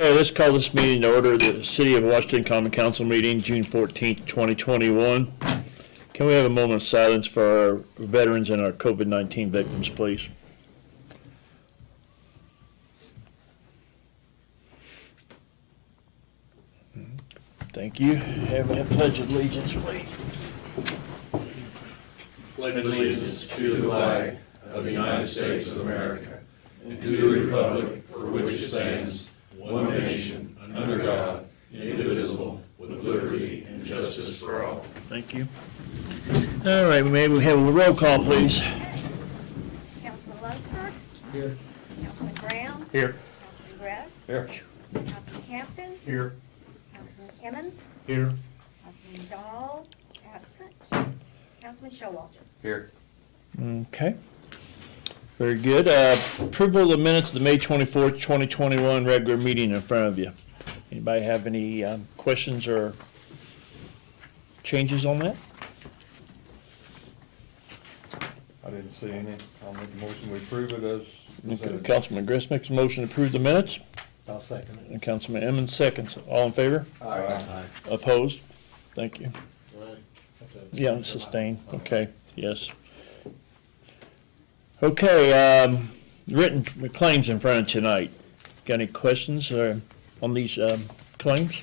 Hey, let's call this meeting to order, the City of Washington Common Council meeting, June 14th, 2021. Can we have a moment of silence for our veterans and our COVID-19 victims, please? Thank you. Have a pledge of allegiance, please. Pledge allegiance to the flag of the United States of America and to the republic for which it stands, one nation, under God, indivisible, with liberty and justice for all. Thank you. All right, may we have a roll call, please? Councilman Lunsford. Here. Councilman Graham. Here. Councilman Gress. Here. Councilman Campton. Here. Councilman Emmons. Here. Councilman Dahl, absent. Councilman Showalter. Here. Okay. Very good. Approval of the minutes of the May 24th, 2021 regular meeting in front of you. Anybody have any questions or changes on that? I didn't see any. I'll make a motion, we approve it as Okay, presented. Councilman Gress makes a motion to approve the minutes, I'll second it. and Councilman Emmons seconds. All in favor? Aye. Opposed? Thank you. Yeah, sustain. Okay, yes. Okay, written claims in front of tonight. Got any questions on these claims?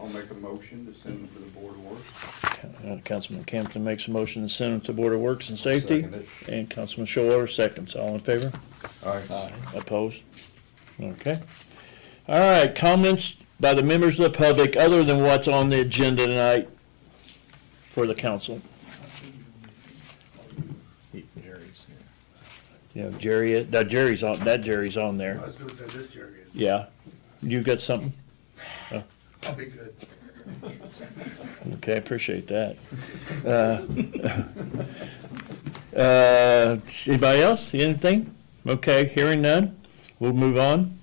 I'll make a motion to send them to the Board of Works. Councilman Campton makes a motion to send it to Board of Works and Safety, Second it. and Councilman Showalter seconds. All in favor? Aye. Opposed? Okay. All right, comments by the members of the public other than what's on the agenda tonight for the council. Yeah, Jerry, Jerry's on there. I was gonna say this Jerry is. Yeah. You got something? I'll be good. Okay, I appreciate that. Anybody else? Anything? Okay, hearing none, we'll move on.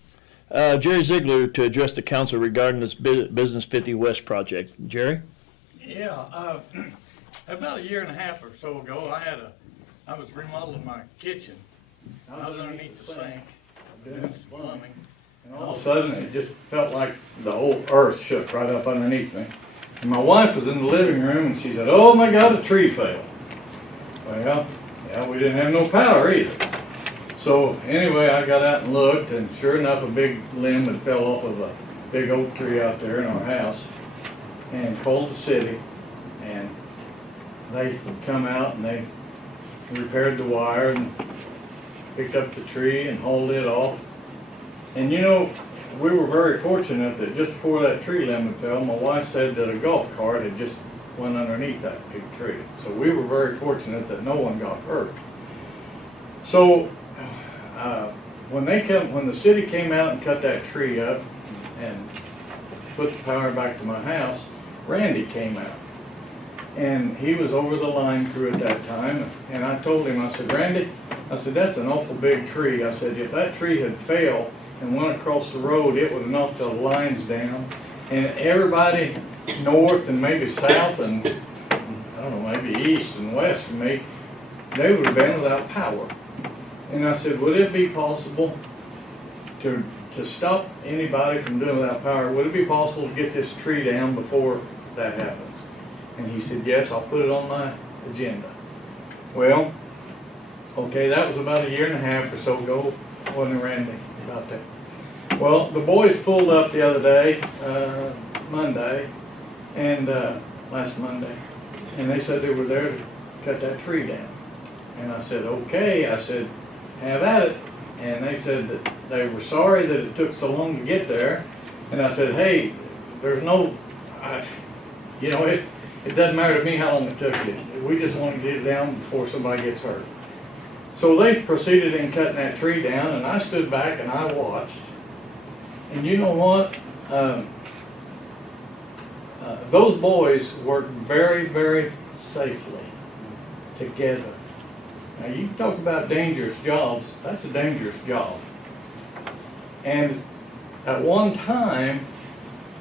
Jerry Ziegler to address the council regarding this Business 50 West project. Jerry? Yeah, about a year and a half or so ago, I was remodeling my kitchen. I was underneath the sink, doing some plumbing, and all of a sudden, it just felt like the whole earth shook right up underneath me. And my wife was in the living room, and she said, "Oh my God, a tree fell." Well, yeah, we didn't have no power either. So anyway, I got out and looked, and sure enough, a big limb had fell off of a big oak tree out there in our house, and called the city, and they come out and they repaired the wire and picked up the tree and hauled it off. And you know, we were very fortunate that just before that tree limb had fell, my wife said that a golf cart had just went underneath that big tree. So we were very fortunate that no one got hurt. So when the city came out and cut that tree up and put the power back to my house, Randy came out. And he was over the line crew at that time, and I told him, I said, "Randy," I said, "that's an awful big tree." I said, "If that tree had failed and went across the road, it would have knocked the lines down, and everybody north and maybe south and, I don't know, maybe east and west from me, they would have been without power." And I said, "Would it be possible to stop anybody from doing without power? Would it be possible to get this tree down before that happens?" And he said, "Yes, I'll put it on my agenda." Well, okay, that was about a year and a half or so ago, wasn't it, Randy, about that? Well, the boys pulled up the other day, Monday, and last Monday, and they said they were there to cut that tree down. And I said, "Okay," I said, "have at it." And they said that they were sorry that it took so long to get there. And I said, "Hey, there's no, you know, it doesn't matter to me how long it took you. We just want to get it down before somebody gets hurt." So they proceeded in cutting that tree down, and I stood back and I watched. And you know what? Those boys worked very, very safely together. Now you talk about dangerous jobs, that's a dangerous job. And at one time,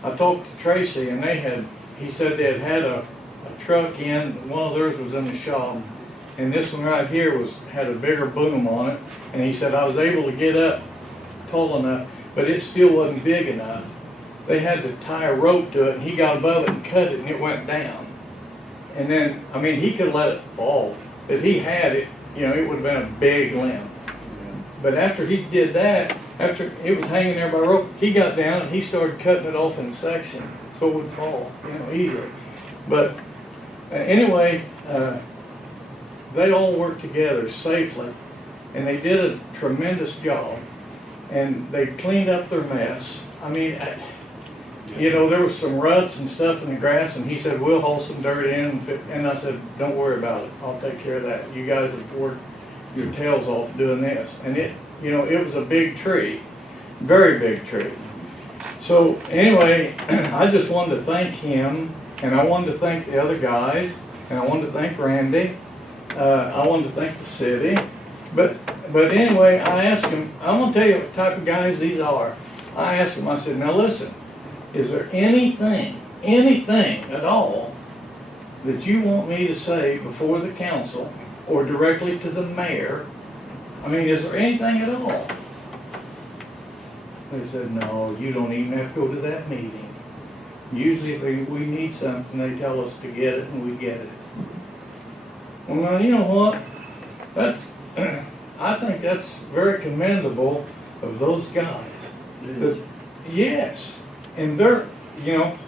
I talked to Tracy, and he said they had a truck in, one of theirs was in the shop, and this one right here had a bigger boom on it, and he said I was able to get up tall enough, but it still wasn't big enough. They had to tie a rope to it, and he got above it and cut it, and it went down. And then, I mean, he could let it fall. If he had it, you know, it would have been a big limb. But after he did that, after it was hanging there by rope, he got down and he started cutting it off in sections so it would fall, you know, easily. But anyway, they all worked together safely, and they did a tremendous job, and they cleaned up their mess. I mean, you know, there was some ruts and stuff in the grass, and he said, we'll haul some dirt in, and I said, don't worry about it, I'll take care of that. You guys have worked your tails off doing this. And it, you know, it was a big tree, very big tree. So anyway, I just wanted to thank him, and I wanted to thank the other guys, and I wanted to thank Randy. I wanted to thank the city. But anyway, I asked him, I want to tell you what type of guys these are. I asked him, I said, now listen, is there anything at all that you want me to say before the council or directly to the mayor? I mean, is there anything at all? They said, no, you don't even have to go to that meeting. Usually if we need something, they tell us to get it, and we get it. Well, now, you know what? That's, I think that's very commendable of those guys. Yes, and they're, you know,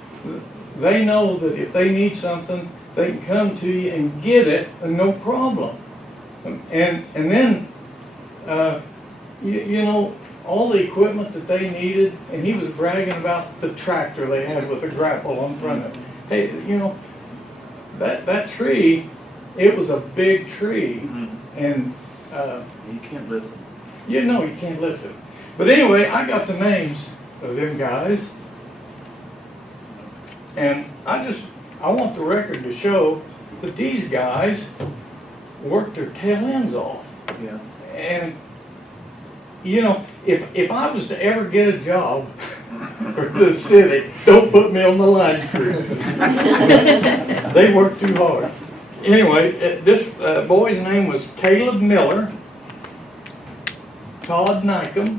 they know that if they need something, they can come to you and get it, and no problem. And then, you know, all the equipment that they needed, and he was bragging about the tractor they had with the grapple on front of it. Hey, you know, that tree, it was a big tree, and You can't lift them. you know you can't lift it. But anyway, I got the names of them guys, and I want the record to show that these guys worked their tail ends off. Yeah. And, you know, if I was to ever get a job for the city, don't put me on the line crew. They work too hard. Anyway, this boy's name was Caleb Miller, Todd Nycom,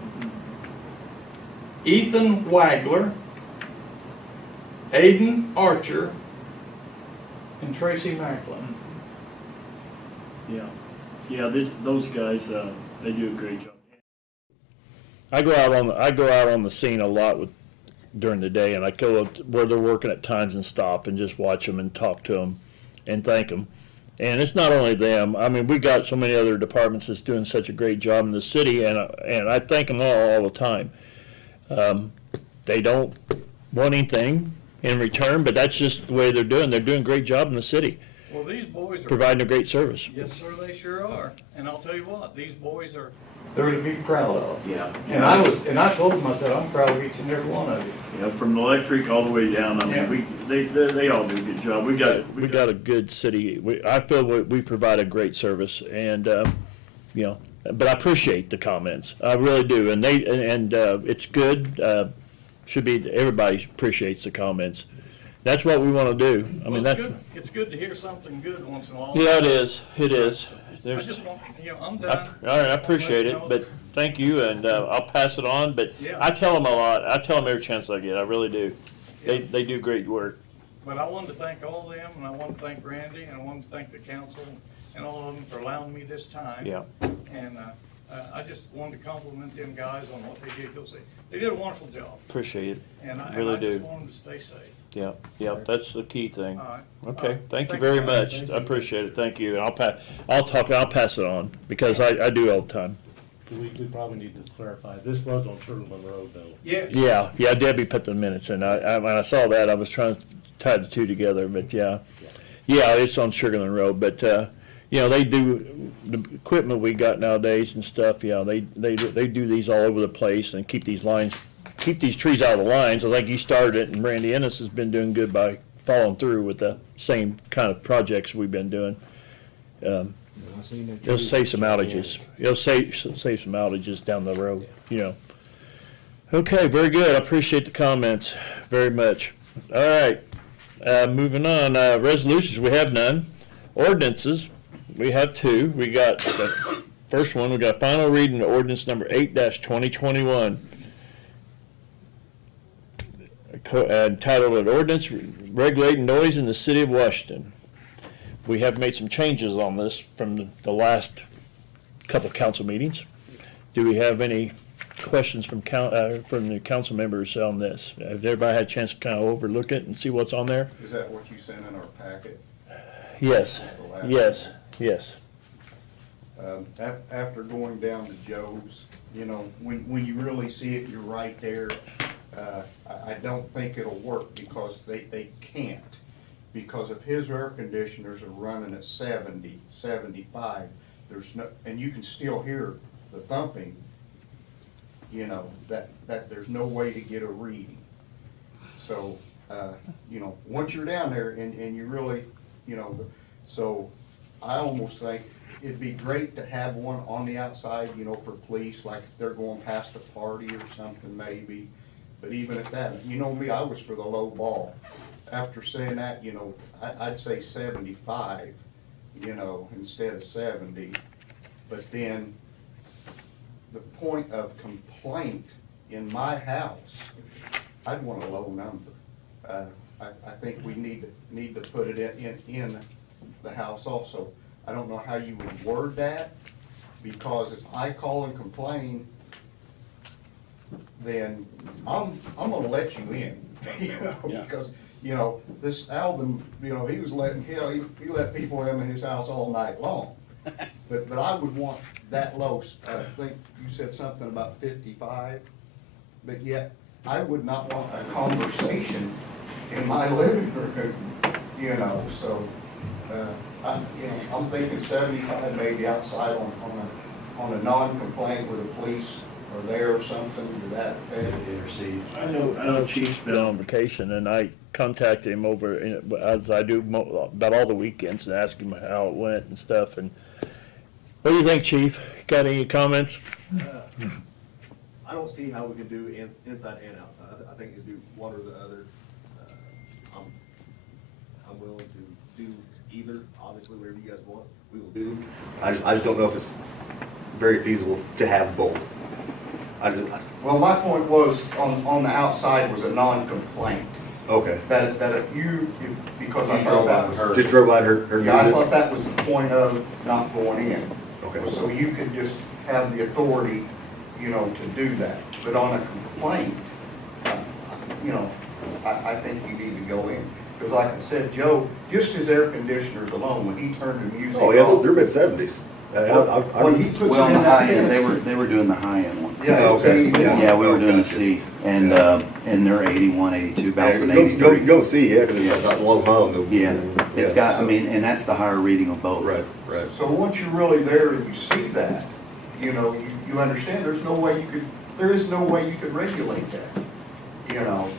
Ethan Wagler, Aiden Archer, and Tracy Macklin. Yeah, those guys, they do a great job. I go out on the scene a lot during the day, and I go up where they're working at times and stop and just watch them and talk to them and thank them. And it's not only them. I mean, we got so many other departments that's doing such a great job in the city, and I thank them all the time. They don't want anything in return, but that's just the way they're doing. They're doing a great job in the city, Well, these boys are providing a great service. Yes, sir, they sure are. And I'll tell you what, these boys are. They're to be proud of. Yeah. And I told them, I said, I'm proud of each and every one of you. Yeah, from the electric all the way down. I mean, they all do a good job. We got a good city. I feel we provide a great service, and you know, but I appreciate the comments. I really do, and it's good. Should be everybody appreciates the comments. That's what we want to do. I mean, it's good to hear something good once in a while. Yeah, it is. It is. I just want, you know, I'm done. All right, I appreciate it, but thank you, and I'll pass it on. But I tell them a lot. I tell them every chance I get. I really do. They do great work. But I wanted to thank all of them, and I want to thank Randy, and I want to thank the council and all of them for allowing me this time. Yeah. And I just wanted to compliment them guys on what they did, because they did a wonderful job. Appreciate it. And I Really do. just want them to stay safe. Yeah, that's the key thing. All right. Okay, thank you very much. I appreciate it. Thank you. I'll pass it on, because I do all the time. We probably need to clarify, this was on Sugarland Road though. Yes. Yeah, Debbie put the minutes in. When I saw that, I was trying to tie the two together, but yeah, it's on Sugarland Road, but you know, they do the equipment we got nowadays and stuff. Yeah, they do these all over the place and keep these trees out of the lines. I think you started it, and Randy Ennis has been doing good by following through with the same kind of projects we've been doing. It'll save some outages. It'll save some outages down the road, you know. Okay, very good. I appreciate the comments very much. All right, moving on. Resolutions, we have none. Ordinances, We have two. We got the first one, we got final reading of ordinance number 8-2021. Entitled an ordinance regulating noise in the city of Washington. We have made some changes on this from the last couple council meetings. Do we have any questions from the council members on this? Have everybody had a chance to kind of overlook it and see what's on there? Is that what you sent in our packet? Yes, yes, yes. After going down to Joe's, you know, when you really see it, you're right there. I don't think it'll work because they can't. Because if his air conditioners are running at 70, 75, there's no, and you can still hear the thumping, you know, that there's no way to get a reading. So, you know, once you're down there and you really, you know, so I almost think it'd be great to have one on the outside, you know, for police, like if they're going past a party or something maybe. But even at that, you know me, I was for the low ball. After saying that, you know, I'd say 75, you know, instead of 70. But then the point of complaint in my house, I'd want a low number. I think we need to put it in the house also. I don't know how you would word that, because if I call and complain, then I'm gonna let you in, you know, because, you know, this Alvin, you know, he was letting, he let people in his house all night long. But I would want that low. I think you said something about 55, but yet I would not want a conversation in my living room, you know, so, you know, I'm thinking 75 maybe outside on a non-complaint where the police are there or something to that effect. I know Chief's been on vacation, and I contacted him over, as I do about all the weekends, and ask him how it went and stuff. And what do you think, Chief? Got any comments? I don't see how we can do inside and outside. I think you do one or the other. I'm willing to do either. Obviously, whatever you guys want, we will do. I just don't know if it's very feasible to have both. Well, my point was, on the outside was a non-complaint. Okay. That if because I thought that was. Just drove by her. Yeah, I thought that was the point of not going in. Okay. So you could just have the authority, you know, to do that. But on a complaint, you know, I think you need to go in. Because like I said, Joe, just his air conditioners alone, when he turned the music Oh, yeah, off. they're mid-70s. When he puts it Well, in the that high end, bin- they were doing the high end one. Yeah, Okay, okay. yeah. Yeah, we were doing the Gotcha. C, and they're 81, 82, bouncing Go 83. see, yeah, because it's not low home. Yeah, it's got, I mean, and that's the higher reading of both. Right, right. So once you're really there and you see that, you know, you understand there is no way you could regulate that, you know.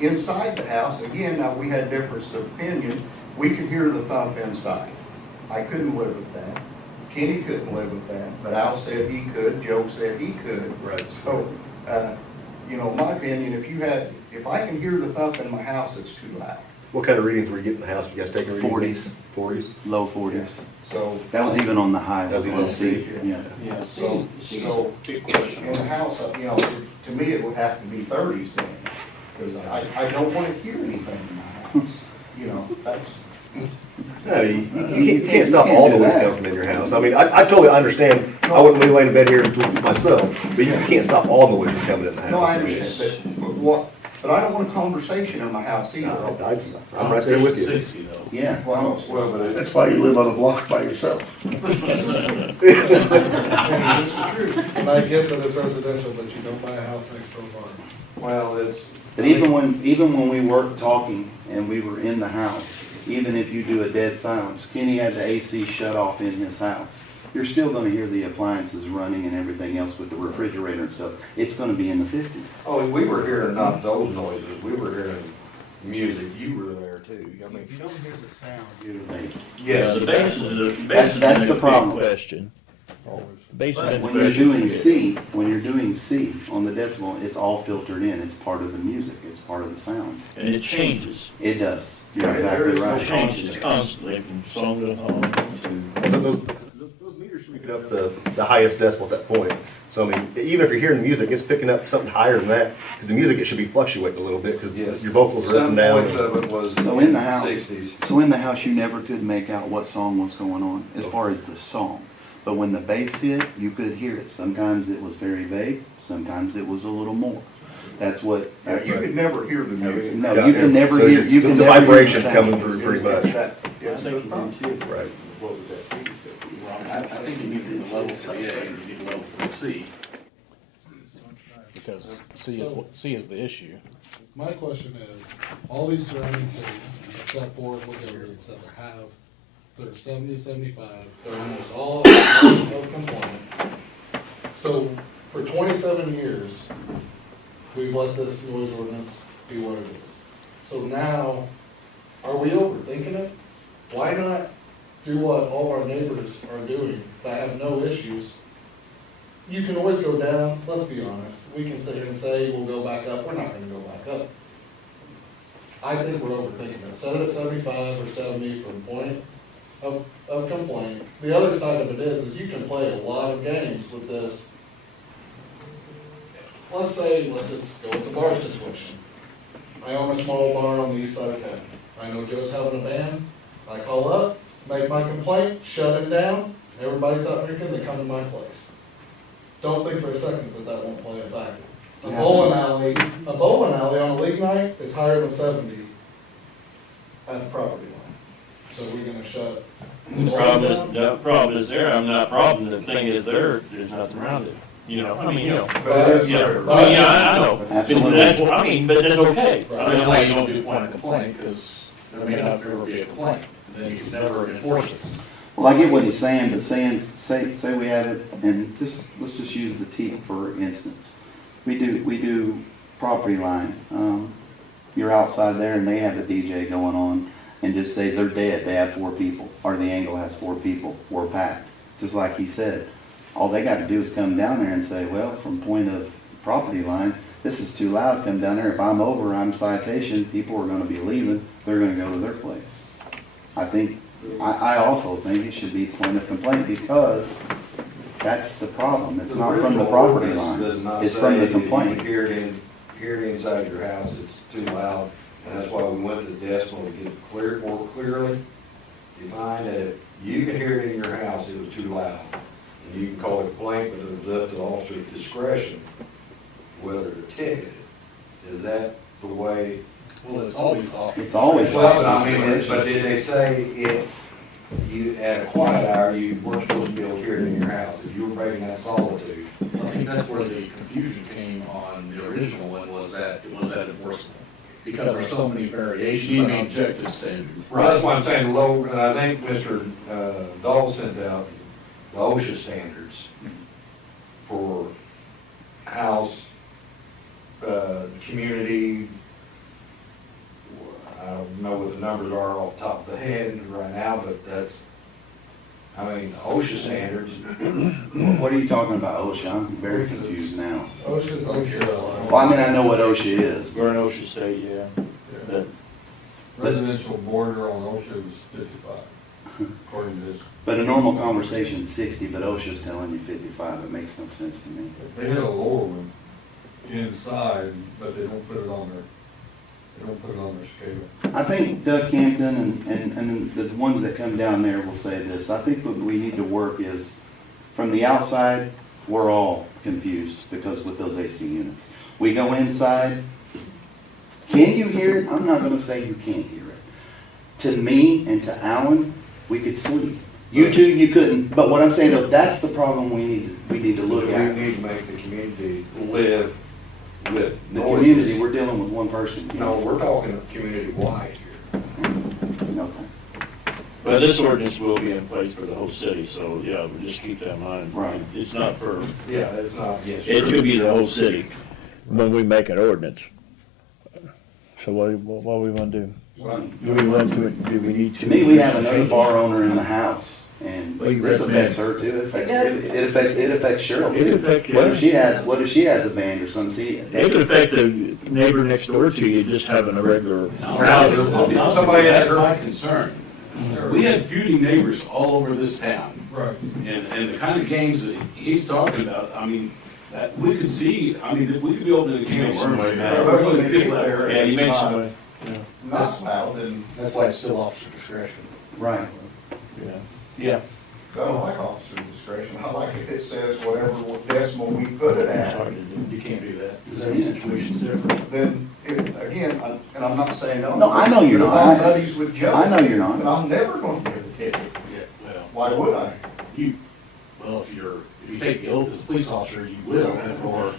Inside the house, again, now we had difference of opinion, we could hear the thump inside. I couldn't live with that. Kenny couldn't live with that, but Al said he could, Joe said he could. Right. So, you know, my opinion, if I can hear the thump in my house, it's too loud. What kind of readings were you getting in the house? You guys taking readings? 40s. 40s? Low 40s. So. That was even on the high That was one, even on C, yeah. yeah. So in the house, you know, to me, it would have to be 30s then, because I don't want to hear anything in my house, you know, that's. No, you can't stop all the noise coming from in your house. I mean, I totally understand, I wouldn't be laying in bed here myself, but you can't stop all the noise from coming in the house. No, I understand that, but I don't want a conversation in my house either. I'm right there with you. 60 though. Yeah. Well, But that's why you live on a block by yourself. this is true. And I get that it's residential, but you don't buy a house next door barn. Well, it's. But even when we weren't talking and we were in the house, even if you do a dead silence, Kenny had the AC shut off in his house. You're still gonna hear the appliances running and everything else with the refrigerator and stuff. It's gonna be in the 50s. Oh, we were hearing not those noises, we were hearing music, you were there too, I mean. You don't hear the sound. Yeah, the bass is That's the big problem. question. Bass is When you're doing C, on the decibel, it's all filtered in. It's part of the music. It's part of the sound. And it changes. It does. You're Yeah, there exactly is no right. It changes constantly from song to song to. those meters should be picking up the highest decibel at that point. So I mean, even if you're hearing the music, it's picking up something higher than that, because the music, it should be fluctuating a little bit, because your vocals are up and down. Some points of it was So in the house, 60s. so in the house, you never could make out what song was going on, as far as the song. But when the bass hit, you could hear it. Sometimes it was very vague, sometimes it was a little more. That's what. You could never hear the music. No, you can never So hear, just you can the never hear vibrations the coming sound. through pretty much. Yes, sir. Right. I think you need the level for A and you need the level for C. Because C is the issue. My question is, all these surrounding cities, except for Montgomery, et cetera, have, they're 70, 75, they're almost all of compliant. So, for 27 years, we've let this noise ordinance be what it is. So now, are we overthinking it? Why not do what all our neighbors are doing that have no issues? You can always go down, let's be honest. We can sit here and say, we'll go back up, we're not gonna go back up. I think we're overthinking it. Set it at 75 or 70 from point of complaint. The other side of it is you can play a lot of games with this. Let's just go with the bar situation. I own a small bar on the east side of town. I know Joe's having a band. I call up, make my complaint, shut it down. Everybody's out drinking, they come to my place. Don't think for a second that that won't play a factor. A bowling alley on a league night is higher than 70 at the property line. So we're gonna shut. The problem is there, I'm not problem, the thing is there's nothing around it. You know, I mean, you know. But- I know. But that's, I mean, but that's okay. That's why you don't do point of complaint, because there may not ever be a complaint, and then you can never enforce it. Well, I get what he's saying, but say we have it, and let's just use the T for instance. We do property line. You're outside there and they have a DJ going on, and just say they're dead, they have 4 people, or the angle has 4 people, we're packed. Just like he said, all they got to do is come down there and say, well, from point of property line, this is too loud, come down there. If I'm over, I'm citation, people are going to be leaving, they're going to go to their place. I also think it should be point of complaint, because that's the problem. It's not from the property line, it's from the complaint. If you hear it inside your house, it's too loud, and that's why we went to the decimal to get it more clearly. You find that if you can hear it in your house, it was too loud, and you can call it a complaint, but it was up to the officer's discretion whether to ticket it. Is that the way? Well, it's always off. It's always. Well, I mean, but did they say at a quiet hour, you weren't supposed to be able to hear it in your house, if you were breaking that solitude? I think that's where the confusion came on the original one, was that enforceable. Because there's so many variations on objective standards. Right, that's why I'm saying low, and I think Mr. Dahl sent out the OSHA standards for house, community. I don't know what the numbers are off the top of the head right now, but that's, I mean, OSHA standards. What are you talking about, OSHA? I'm very confused now. OSHA's OSHA. Well, I mean, I know what OSHA is. We're in Ocean State, yeah. But Residential border on OSHA was 55, according to this. But a normal conversation is 60, but OSHA's telling you 55. It makes no sense to me. They had a lower one inside, but they don't put it on their scale. I think Doug Hampton and the ones that come down there will say this. I think what we need to work is, from the outside, we're all confused because with those AC units. We go inside, can you hear it? I'm not going to say you can't hear it. To me and to Alan, we could sleep. You two, you couldn't. But what I'm saying, though, that's the problem we need to look at. We need to make the community live with The noises. community, we're dealing with one person. No, we're talking community-wide here. Okay. But this ordinance will be in place for the whole city, so yeah, we'll just keep that in mind. Right. It's not for, Yeah, it's not, yes. it's gonna be the whole city when we make an ordinance. So what we wanna do? Do we want to, do we need to? To me, we have another bar owner in the house, and Well, you this recommend- affects her too. It affects Cheryl It too. affects- What if she has a band or something? See, It could affect the neighbor next door to you just having a regular. Somebody has That's my concern. We had feuding neighbors all over this town. Right. And the kind of games that he's talking about, I mean, that we could see, I mean, we could be opening a can of worms. When they get there, Yeah, you it's mentioned not loud, then That's why it's still officer discretion. Right. Yeah. I don't like officer discretion. I like if it says whatever decimal we put it It's at. hard to do. You can't do that, because every situation's different. Then, again, and I'm not saying no. No, I know you're not. I'm buddies with Joe. I know you're not. And I'm never gonna give a ticket. Yeah, well. Why would I? Well, if you take the oath as a police officer, you will, or,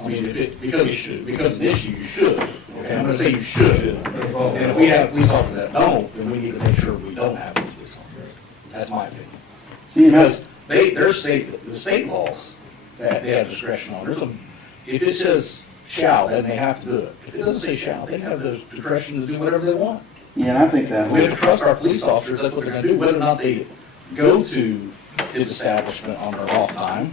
I mean, if it becomes an issue, you should. Okay, I'm gonna say you should. And if we have police officers that don't, then we need to make sure we don't have those police officers. That's my opinion. See, and Because there's the state laws that they have discretion on. If it says shall, then they have to do it. If it doesn't say shall, they have the discretion to do whatever they want. yeah, and I think that We have whole, to trust our police officers, that's what they're gonna do, whether or not they go to his establishment on their off time.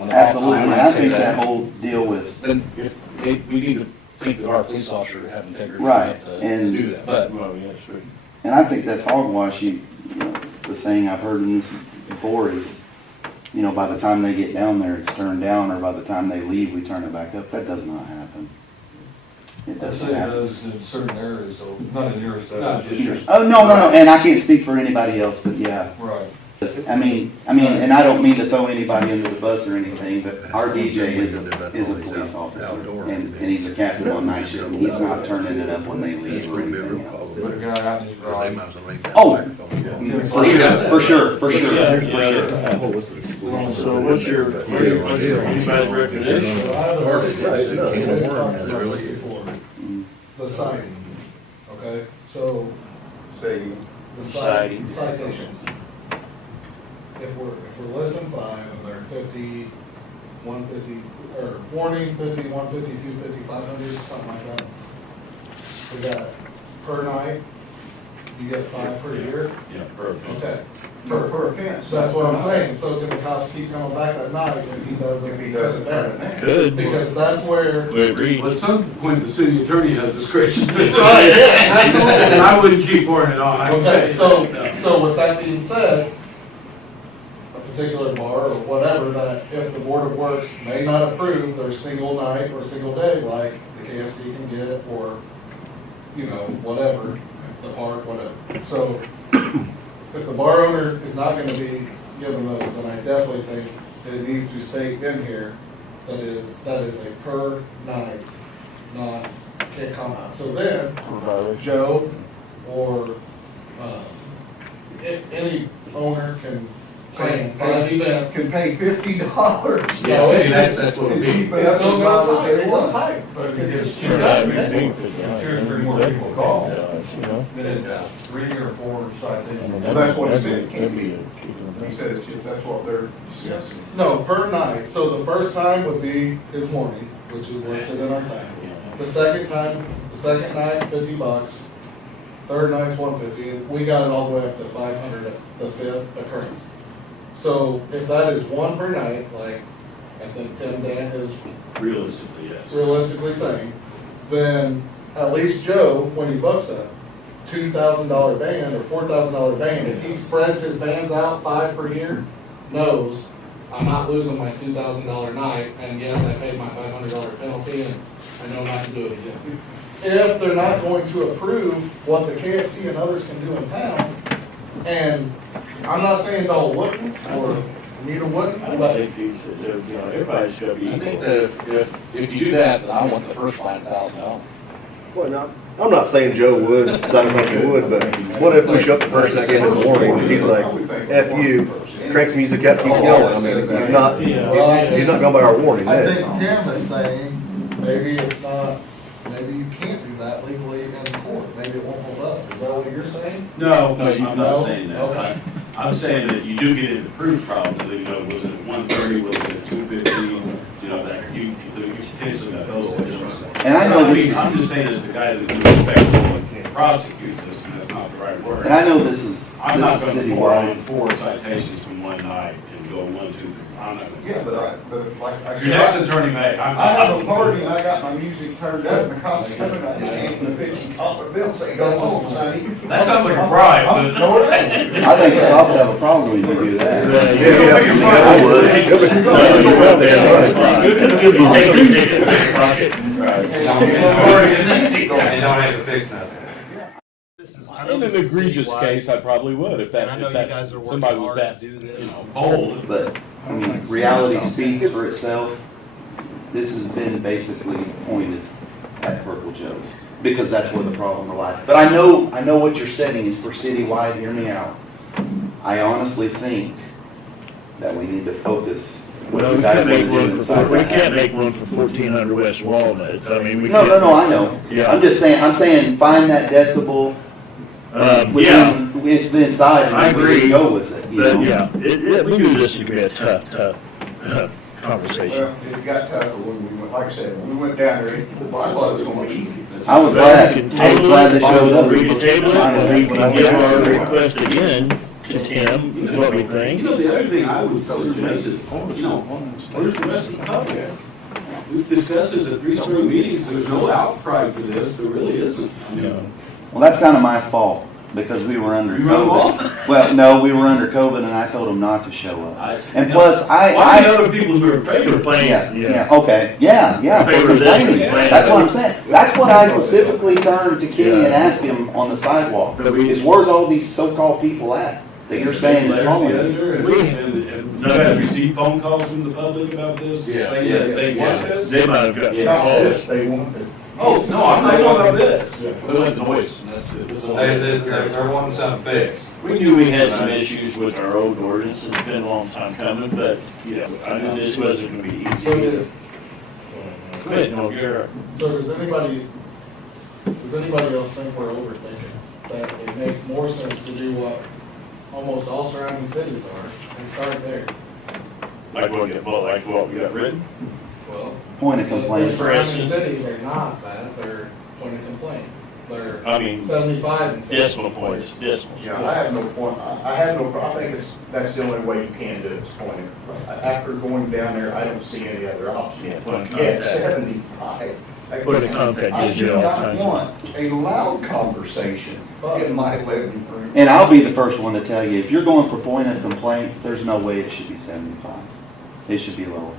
On their off absolutely, time, and I I say think that that. whole deal with, Then if we need to think that our police officers have integrity Right, enough to and- do that. But Well, yeah, sure. and I think that's hogwash. You know, the saying I've heard in this before is, you know, by the time they get down there, it's turned down, or by the time they leave, we turn it back up. That does not happen. It I'd doesn't say it happen. does in certain areas, though, not in your establishment. Oh, no, and I can't speak for anybody else, but yeah. Right. I mean, and I don't mean to throw anybody under the bus or anything, but our DJ is a police officer, and he's a captain on night shift, and he's not turning it up when they leave or anything else. But a guy out in his drive. Oh, for sure. So what's your anybody's recommendation? The citing, okay, so Say, the Citing. citations. If we're less than 5, and they're 50, 150, or warning, 50, 150, 250, 500, something like that. We got per night, you get 5 per year, yeah, perfect. okay. per offense. That's what I'm saying, so can the cops keep coming back at night if he doesn't? If he doesn't have an act. Good. Because that's where. We agree. But at some point, the city attorney has discretion too. Right, yeah, absolutely. And I wouldn't keep pouring it on. Okay, so with that being said, a particular bar or whatever, that if the Board of Works may not approve their single night or single day, like the KFC can get, or, you know, whatever, the park, whatever. So, if the bar owner is not gonna be given those, then I definitely think that it needs to state in here that is a per night, not, can't come out. So then, Joe or, any owner can claim 5 events. Can pay $50. Yeah, see, that's what it means. It's still goes high, it goes high. But if it gets Yeah, two I or 3 more people call, You know? then it's 3 or 4 citations. Well, that's what he said, can't be. He said it's just, that's what they're discussing. No, per night. So the first time would be his warning, which is listed in our thing. The second night, $50. Third night's $150. And we got it all the way up to 500 at the 5th occurrence. So if that is 1 per night, like I think Tim Dan is Realistically, yes. realistically saying, then at least Joe, when he books a $2,000 band or $4,000 band, if he spreads his bands out 5 per year, knows I'm not losing my $2,000 night, and yes, I paid my $500 penalty, and I know not to do it again. If they're not going to approve what the KFC and others can do in town, and I'm not saying Dole wouldn't, or Anita wouldn't, I but think everybody's gotta be I think equal. that if you do that, then I want the first $5,000. Well, no, I'm not saying Joe would, 'cause I don't think he would, but what if we shut the person that gave him a warning, and he's like, F you, cranks the music up, keeps going, I mean, he's not going by our warning I then. think Tim is saying, maybe it's not, maybe you can't do that legally in court, maybe it won't hold up, is that what you're saying? No, No, I'm no? not saying Okay. that. I'm saying that you do get into proof probably, you know, was it 130, was it 250, you know, that you potentially got those. And I know this, I'm just saying as the guy that respectful and prosecutes this, and that's not the right word. and I know this is I'm not this is gonna pour on citywide. 4 citations in one night and go 1, 2. I know. Yeah, but like. Your next attorney may. I have a party and I got my music turned up and the cops coming, I just hand them the $50 bill and say, go home, sonny. That sounds like a bribe, but. No, it ain't. I think the cops have a problem when you do that. I would. They don't have to fix nothing. In an egregious case, I probably would, if that, somebody was that, Bold. But, I mean, reality speaks for itself. This has been basically pointed at Purple Joe's, because that's where the problem lies. But I know what you're setting is for citywide, hear me out. I honestly think that we need to focus. Well, we can't make room for, we can't make room for 1400 West Walnut. I mean, we can't. No, I know. Yeah. I'm saying find that decibel. Yeah. It's the inside, I and we agree. can go with it, you know? But yeah, we knew this would be a tough conversation. Well, it got tougher when we went, like I said, when we went down there, the bylaw was gonna be easy. I was glad they showed up. We can table it, and we can give our request again to Tim, what we think. The other thing I would suggest is, where's the rest of the public? We've discussed this at 3 straight meetings, there's no outcry for this, there really isn't. Well, that's kind of my fault, because we were under You run them COVID. off? Well, no, we were under COVID, and I told them not to show up. And plus, Why the other people who are in favor of Okay, for complaining. That's what I'm saying. That's what I specifically turned to Kenny and asked him on the sidewalk, is where's all these so-called people at that you're saying is wrong with it? And you guys received phone calls from the public about this? Saying that they want this? They might have got some Not calls. this, they want it. Oh, no, I'm not talking about this. we like the noise, and that's it. They're wanting something fixed. We knew we had some issues with our old ordinance, it's been a long time coming, but, I knew this wasn't gonna be easy. Go ahead, no, you're. So does anybody else think we're overthinking? That it makes more sense to do what almost all surrounding cities are, and start there? Like what we got written? Well, Point of complaint. the surrounding cities are not that, they're point of complaint. They're I mean, 75 and 60. decimal points, decimals. Yeah, I have no point, I think that's the only way you can do it, is point it. After going down there, I don't see any other option. Yeah, point of Yeah, contact. 75. Point of contact I gives do you all not kinds of. want a loud conversation in my living room. And I'll be the first one to tell you, if you're going for point of complaint, there's no way it should be 75. It should be lower.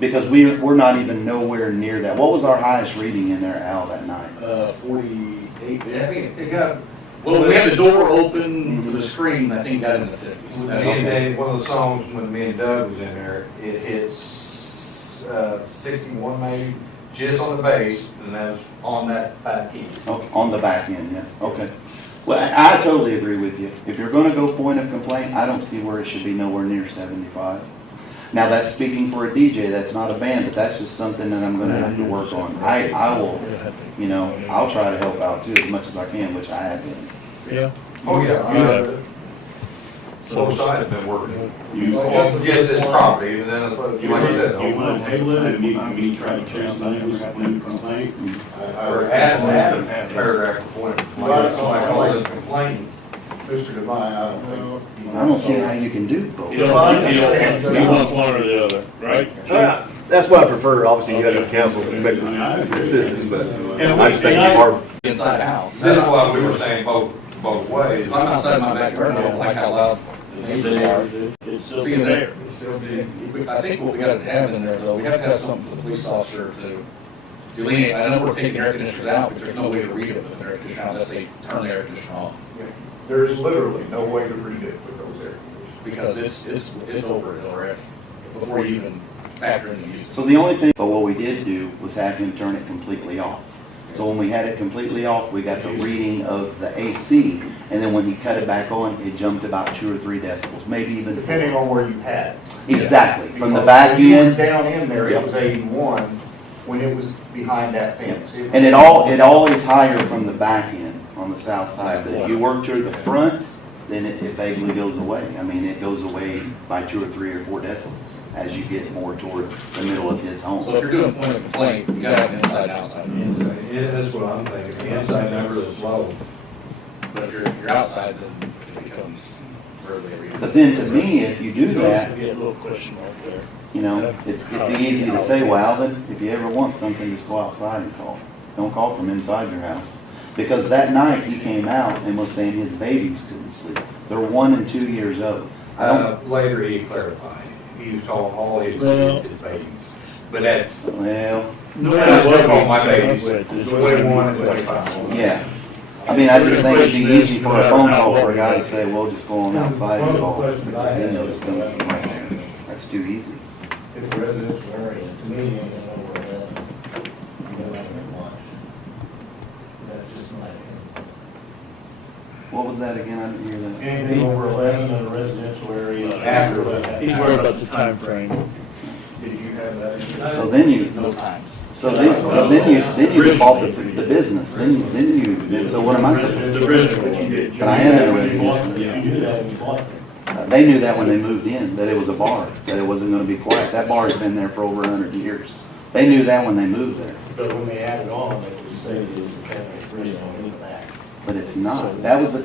Because we're not even nowhere near that. What was our highest reading in there, Al, that night? 48, I think, It got, well, we had the door open to the screen, I think got in the 50s. me and Dave, one of the songs when me and Doug was in there, it hits 61 maybe, just on the bass, and that was On that back end. Oh, on the back end, yeah, okay. Well, I totally agree with you. If you're gonna go point of complaint, I don't see where it should be nowhere near 75. Now, that's speaking for a DJ, that's not a band, but that's just something that I'm gonna have to work on. I will, I'll try to help out too as much as I can, which I have been. Yeah. Oh, yeah. You have- Both sides have been working. Well, I guess Yes, it's property, and then it's like you said. You want to table it, me try to change language when you complain? Or add a paragraph before it. Like complaining. Mr. Devine, I don't know. I don't see how you can do both. You want one or the other, right? That's what I prefer, obviously, you have the council to make decisions, but I just think it's hard. Inside house. That's why we were saying both ways. If I'm outside my backyard, I don't like how loud the neighbors are. It's still there. I think what we gotta have in there, though, we have to have something for the police officer to delineate. I know we're taking air conditioners out, but there's no way to read it with an air conditioner on unless they turn the air conditioner off. There is literally no way to read it with those air conditioners. Because it's over it already, before you even factor in the music. So the only thing, but what we did do was have him turn it completely off. So when we had it completely off, we got the reading of the AC, and then when he cut it back on, it jumped about 2 or 3 decibels, maybe even 4. Depending on where you had it. Exactly, from the Because back when you were end, down in there, it was 81 when it was behind that fence. and it always higher from the back end on the south side. But if you work to the front, then it vaguely goes away. I mean, it goes away by 2 or 3 or 4 decibels as you get more toward the middle of his home. So if you're doing point of complaint, you gotta have an inside outside. Yeah, that's what I'm thinking, the inside number is low. But if you're outside, then it becomes hardly ever use it. But then to me, if you do that, Be a little question mark there. you know, it'd be easy to say, well, Alvin, if you ever want something, just go outside and call. Don't call from inside your house. Because that night, he came out and was saying his babies couldn't sleep. They're 1 and 2 years old. Later he clarified, he told all his Well- kids babies, but that's, Well, that's what all my babies, it's the way one and the way five. yeah. I mean, I just think it'd be easy for a phone call for a guy to say, well, just go on outside and call. Because then they'll just come right there. That's too easy. It's a residential area, to me, you ain't gonna know where that, you know, much. That's just my opinion. What was that again? I didn't hear that. Anything over 11 in a residential area. After 11. He's worried about the time frame. Did you have that? So then you, No time. then you default the business. Then you, so what am I supposed to do? But I am in a residential. You do that and you block it. They knew that when they moved in, that it was a bar, that it wasn't gonna be quiet. That bar has been there for over 100 years. They knew that when they moved there, But when they added on, they would say it was a Catholic prison in the back. but it's not. That was the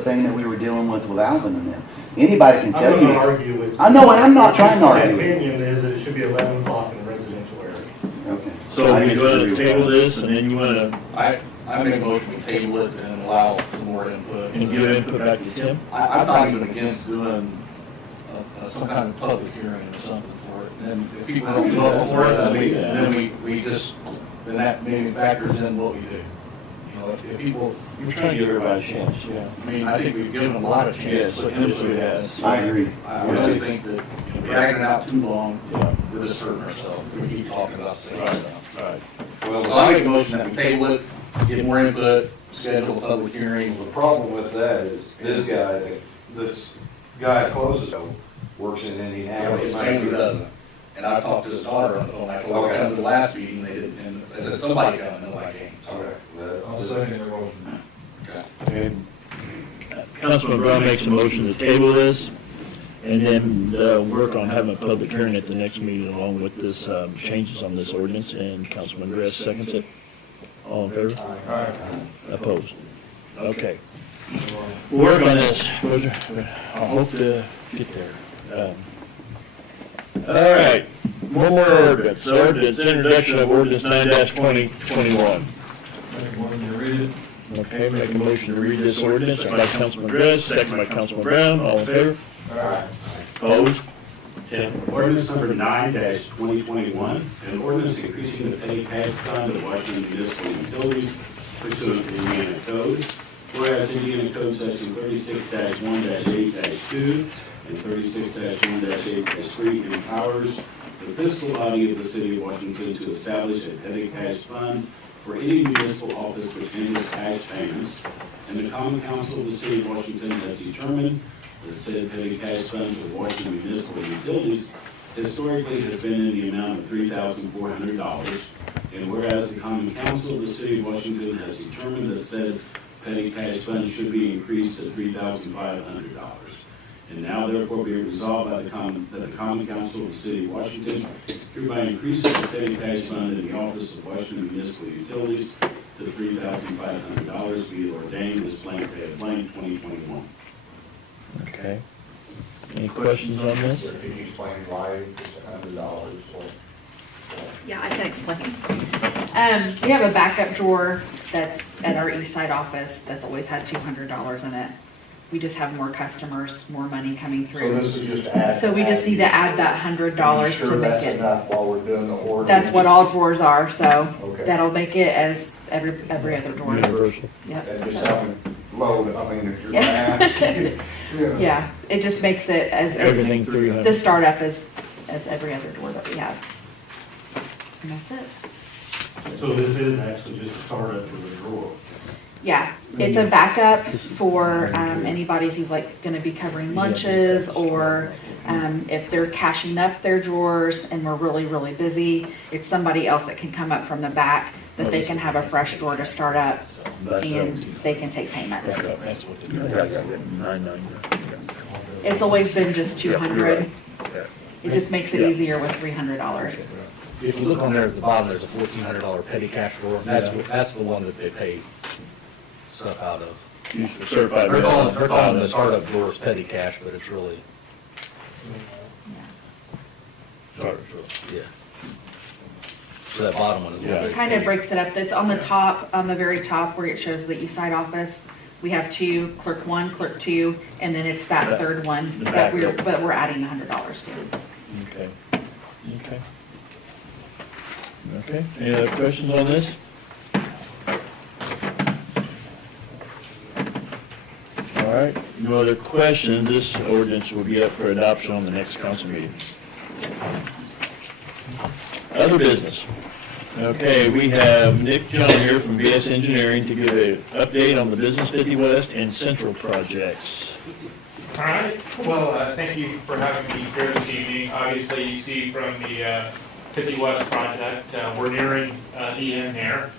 thing that we were dealing with Alvin and them. Anybody can tell I'm you. not gonna argue with. I know, and I'm not trying to argue My with you. opinion is that it should be 11 o'clock in a residential area. Okay. So we go to table this and then you wanna, I make a motion to table it and allow some more input. and give input back to Tim? I'm not even against doing some kind of public hearing or something for it. And if people don't show up for it, then we just, then that maybe factors in what we do. You know, if people, We're trying to give everybody a chance, yeah. I mean, I think we've given them a lot of chance to put input in this. I agree. I really think that, you know, dragging it out too long, we're just hurting ourselves. We keep talking about the same stuff. Right. So I make a motion that we table it, get more input, schedule a public hearing. The problem with that is, this guy closes though, works in Yeah, but Indianapolis. his family doesn't. And I talked to his daughter on the phone, I told her to come to the last meeting, they didn't, and I said, somebody come, and nobody came. Okay. I'll second your motion. Okay. Councilman Brown makes a motion to table this, and then work on having a public hearing at the next meeting along with this changes on this ordinance, and Councilman Gress seconds it. All in favor? Opposed? Okay. We'll work on this. I hope to get there. All right, one more ordinance. Introduction of ordinance 9-2021. Okay, make a motion to read this ordinance by Councilman Gress, second by Councilman Brown, all in favor? Opposed? Tim? Ordinance number 9-2021, an ordinance increasing the petty cash fund of Washington municipal utilities pursuant to the Indiana Code. Whereas Indiana Code section 36-1-8-2 and 36-1-8-3 empowers the fiscal body of the city of Washington to establish a petty cash fund for any municipal office which handles cash payments, and the Common Council of the city of Washington has determined the said petty cash fund for Washington municipal utilities historically has been in the amount of $3,400, and whereas the Common Council of the city of Washington has determined that said petty cash fund should be increased to $3,500. And now therefore be it resolved by the Common Council of the city of Washington hereby increases the petty cash fund in the office of Washington Municipal Utilities to $3,500, be it ordained as blank day blank 2021. Okay. Any questions on this? Can you explain why it's $100 or? Yeah, I can explain. We have a backup drawer that's at our east side office that's always had $200 in it. We just have more customers, more money coming through. So this is just add. So we just need to add that $100 Sure to make that's it. enough while we're doing the ordinance? That's what all drawers are, so Okay. that'll make it as every other drawer. Universal. Yep. That just sounded low, I mean, if you're gonna Yeah. ask. Yeah, it just makes it as Everything 300. the startup as every other drawer that we have. And that's it. So this is actually just a startup for the drawer. Yeah, it's a backup for anybody who's like gonna be covering lunches, or if they're cashing up their drawers and we're really, really busy, it's somebody else that can come up from the back that they can have a fresh drawer to start up and they can take payments. That's what the. 990. It's always been just 200. It just makes it easier with $300. If you look on there at the bottom, there's a $1,400 petty cash drawer, and that's the one that they pay stuff out of. certified They're mail. calling the startup drawers petty cash, but it's really, yeah. So that bottom one is Yeah. It kind of breaks it up. It's on the top, on the very top where it shows the east side office. We have two, clerk 1, clerk 2, and then it's that third one The that backup. but we're adding $100 to. Okay. Okay. Okay, any other questions on this? All right, no other questions, this ordinance will be up for adoption on the next council meeting. Other business. Okay, we have Nick John here from BS Engineering to give an update on the Business 50 West and Central projects. All right, well, thank you for having me here this evening. Obviously, you see from the 50 West project, we're nearing the end there.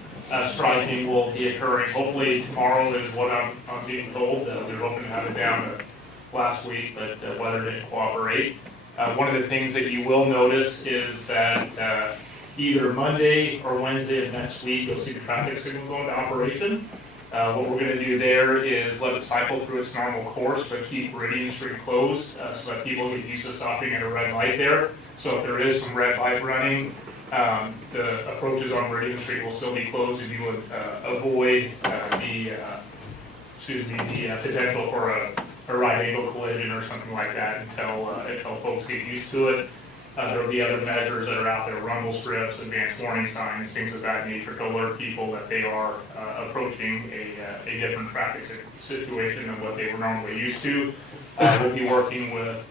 Striping will be occurring hopefully tomorrow is what I'm being told. We were hoping to have it down last week, but weather didn't cooperate. One of the things that you will notice is that either Monday or Wednesday of next week, you'll see the traffic signal go into operation. What we're going to do there is let it cycle through its normal course, but keep Meridian Street closed so that people get used to stopping at a red light there. So if there is some red light running, the approaches on Meridian Street will still be closed, and you would avoid the potential for a right angle collision or something like that until folks get used to it. There will be other measures that are out there, rumble strips, advanced warning signs, things of that nature to alert people that they are approaching a different traffic situation than what they were normally used to. We'll be working with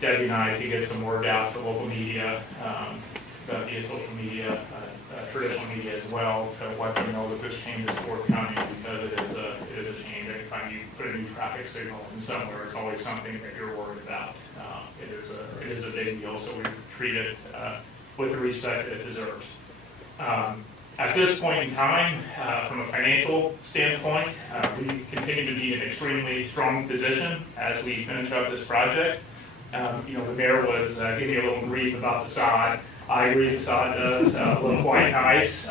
Debbie and I to get some word out to local media, via social media, traditional media as well, to let them know that this change is forthcoming, because it is a change. Anytime you put a new traffic signal in somewhere, it's always something that you're worried about. It is a big deal, so we treat it with the respect it deserves. At this point in time, from a financial standpoint, we continue to be in an extremely strong position as we finish up this project. The mayor was giving me a little grief about the sod. I agree the sod does look quite nice,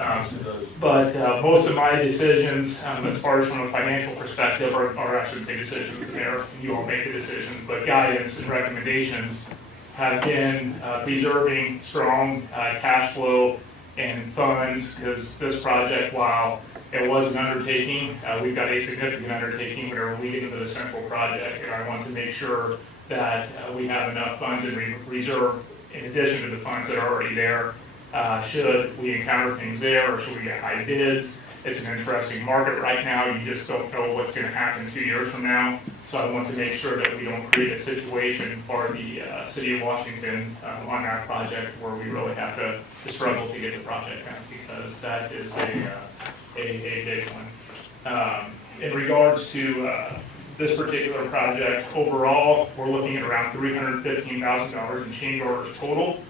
but most of my decisions, as far as from a financial perspective, or I shouldn't say decisions, the mayor, you all make the decisions, but guidance and recommendations have been preserving strong cash flow and funds, because this project, while it was an undertaking, we've got a significant undertaking when we're leading into the central project, and I want to make sure that we have enough funds in reserve in addition to the funds that are already there. Should we encounter things there, or should we get high bids? It's an interesting market right now. You just don't know what's going to happen 2 years from now. So I want to make sure that we don't create a situation for the city of Washington on that project where we really have to struggle to get the project done, because that is a big one. In regards to this particular project, overall, we're looking at around $315,000 in change orders total.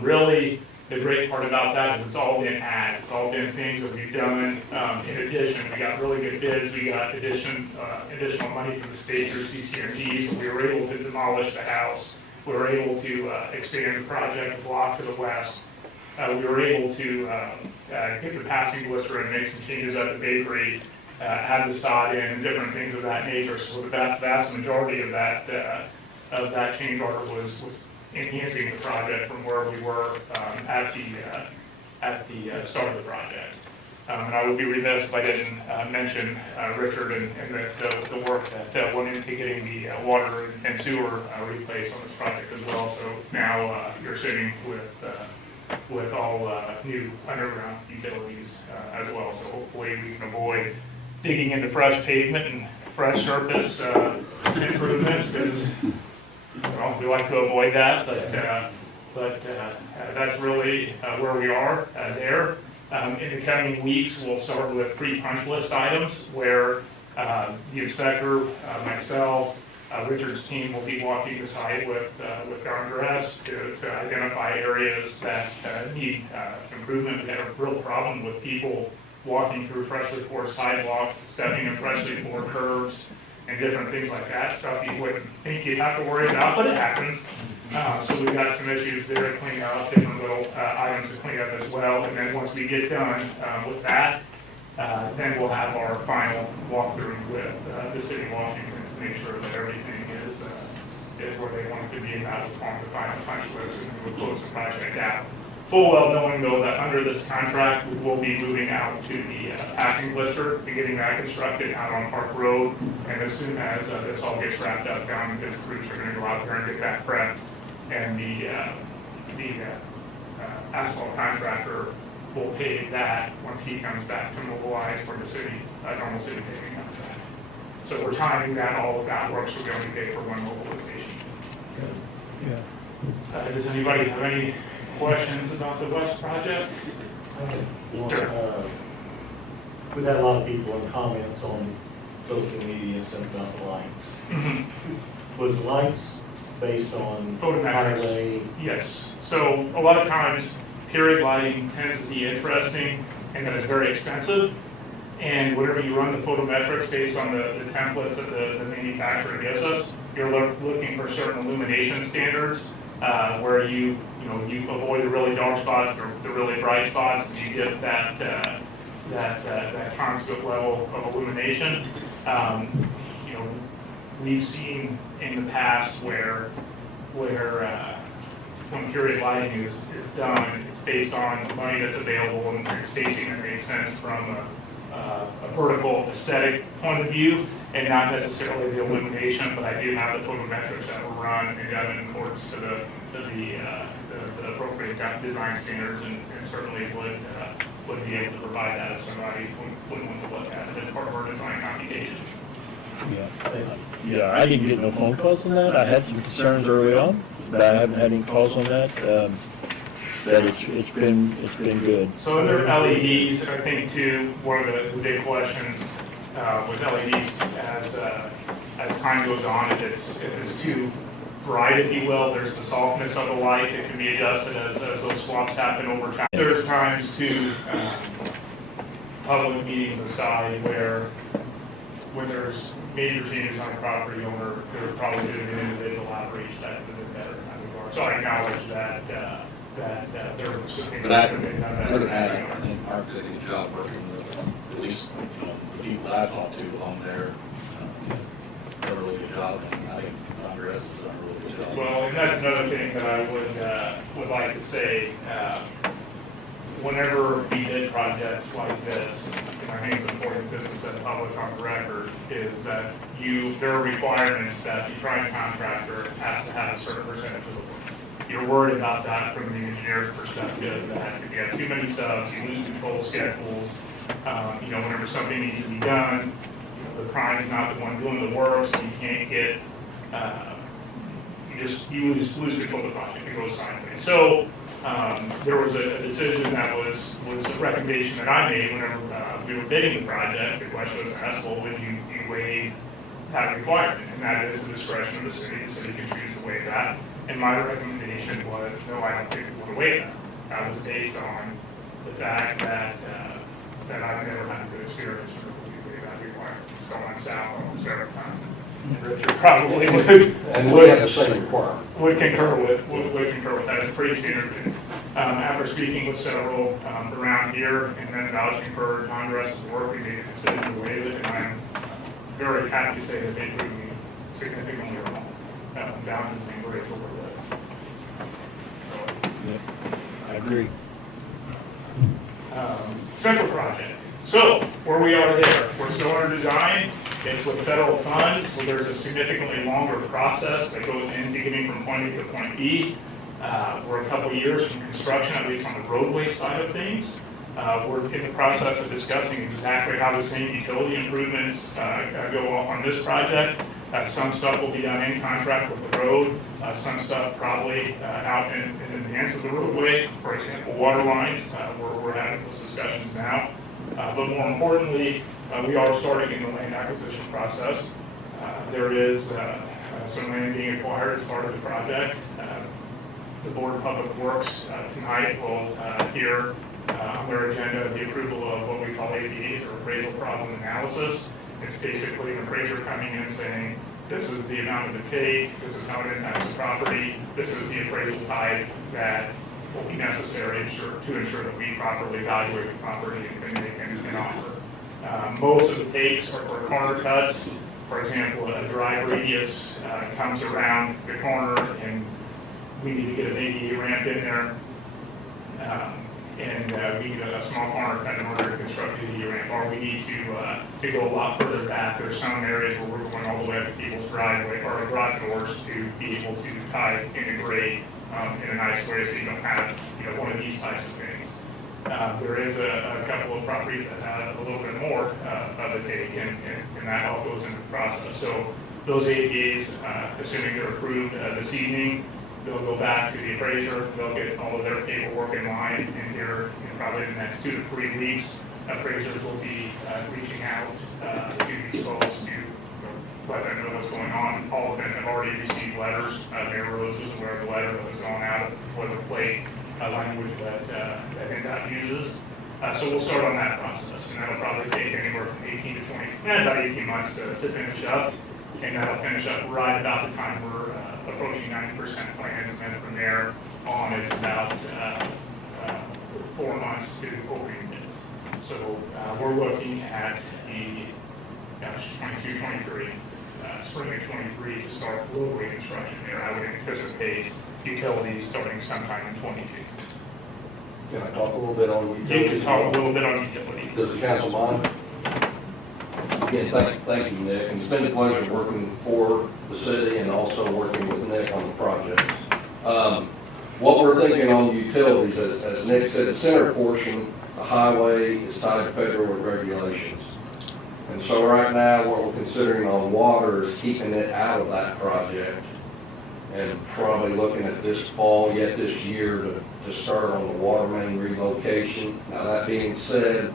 Really, the great part about that is it's all been added. It's all been things that we've done. In addition, we got really good bids. We got additional money from the state through CCNG, so we were able to demolish the house. We were able to expand the project a block to the west. We were able to get the passing blister and make some changes at the bakery, add the sod in, and different things of that nature. So the vast majority of that change order was enhancing the project from where we were at the start of the project. And I would be remiss if I didn't mention Richard and the work that went into getting the water and sewer replaced on this project as well. So now you're sitting with all new underground utilities as well. So hopefully we can avoid digging into fresh pavement and fresh surface improvements, because we like to avoid that, but that's really where we are there. In the coming weeks, we'll start with pre-punch list items where the inspector, myself, Richard's team will be walking the site with Congress to identify areas that need improvement. We had a real problem with people walking through freshly poured sidewalks, stepping in freshly poured curbs, and different things like that. Stuff you wouldn't think you'd have to worry about, but it happens. So we've got some issues there to clean up, different little items to clean up as well. And then once we get done with that, then we'll have our final walkthrough with the city of Washington to make sure that everything is where they want it to be, and that will form the final punch list, and we'll close the project out. Full well knowing though that under this contract, we will be moving out to the passing blister, and getting that constructed out on Park Road. And as soon as this all gets wrapped up, down and the crews are gonna go out there and get that prepped. And the asphalt contractor will pay that once he comes back to mobilize for the city, normal city paving contract. So we're timing that, all of that works, we're going to pay for one mobilization. Does anybody have any questions about the West project? Sure. We've had a lot of people in comments on social media and stuff about the lights. Mm-hmm. Was the lights based on highway? Yes. So a lot of times, period lighting tends to be interesting, and then it's very expensive. And whenever you run the photometrics based on the templates that the manufacturer gives us, you're looking for certain illumination standards where you avoid the really dark spots, the really bright spots, and you get that constant level of illumination. We've seen in the past where when period lighting is done, it's based on money that's available and spacing that makes sense from a vertical aesthetic point of view, and not necessarily the illumination. But I do have the photometrics that will run and that in accordance to the appropriate design standards, and certainly would be able to provide that if somebody wouldn't want to look at it as part of our design computations. Yeah, I didn't get no phone calls on that. I had some concerns early on, but I haven't had any calls on that. That it's been good. So under LEDs, I think too, one of the big questions with LEDs as time goes on, if it's too bright, if you will, there's the softness of the light that can be adjusted as those swaps happen over time. There's times to public meetings aside where when there's major changes on a property owner, there's probably been an individual outreach that would have been better in that regard. So I acknowledge that there was something But that could have been done better. other hand, I think Mark did a good job working with, at least, the people that I talked to along there, did a really good job, and I think Andres has done a really good job. Well, and that's another thing that I would like to say. Whenever we did projects like this, and I think it's important this is set public on the record, is that there are requirements that the prime contractor has to have a certain percentage of the work. You're worried about that from the engineer's perspective, that if you have too many subs, you lose control of schedules. Whenever something needs to be done, the prime is not the one doing the work, so you can't get, you lose control of the project, it goes sideways. So there was a decision that was a recommendation that I made whenever we were bidding the project. The question was asked, well, would you waive that requirement? And that is the discretion of the city. The city can choose to waive that. And my recommendation was, no, I don't think we want to waive that. That was based on the fact that I've never had a good experience with that requirement. It's going south almost every time. Richard probably would. And we have the same requirement. Would concur with that. It's pretty standard. After speaking with several around here and then vouching for Andres' work, we made a decision to waive it, and I'm very happy to say that they proved me significantly wrong. Down to being grateful for that. I agree. Central project. So where we are there, we're still under design. It's with federal funds, so there's a significantly longer process that goes in beginning from point A to point B. We're a couple years from construction, at least on the roadway side of things. We're in the process of discussing exactly how the same utility improvements go on this project. Some stuff will be done in contract with the road. Some stuff probably out in advance of the roadway. For example, water lines. We're having those discussions now. But more importantly, we are starting in the land acquisition process. There is some land being acquired as part of the project. The Board of Public Works tonight will hear on their agenda the approval of what we call APA, or appraisal problem analysis. It's basically an appraiser coming in saying, this is the amount of the take, this is how it impacts the property, this is the appraisal type that will be necessary to ensure that we properly evaluate the property and offer. Most of the takes are for corner cuts. For example, a drive radius comes around the corner and we need to get an ADA ramp in there. We need a small corner cut in order to construct the ADA ramp, or we need to go a lot further back. There's some areas where we're going all the way up to people's driveway or garage doors to be able to tie integrate in a nice way so you don't have one of these types of things. There is a couple of properties that have a little bit more of a take, and that all goes into the process. So those ADAs, assuming they're approved this evening, they'll go back to the appraiser, they'll get all of their paperwork in line, and here, probably in the next 2 to 3 weeks, appraisers will be reaching out to these folks to let them know what's going on. All of them have already received letters. Mayor Rose was aware of the letter that was going out for the plate language that NDOT uses. So we'll start on that process, and that'll probably take anywhere from 18 to 20, about 18 months to finish up, and that'll finish up right about the time we're approaching 90% plans, and then from there on, it's about 4 months to opening bids. So we're looking at the 22, 23, spring of 23 to start roadway construction there. I would anticipate utilities starting sometime in 22. Can I talk a little bit on utilities? You can talk a little bit on utilities. Does the council mind? Again, thank you, Nick, and it's been a pleasure working for the city and also working with Nick on the projects. What we're thinking on utilities, as Nick said, the center portion, the highway is tied to federal regulations. And so right now, what we're considering on water is keeping it out of that project and probably looking at this fall, yet this year, to start on the water main relocation. Now, that being said,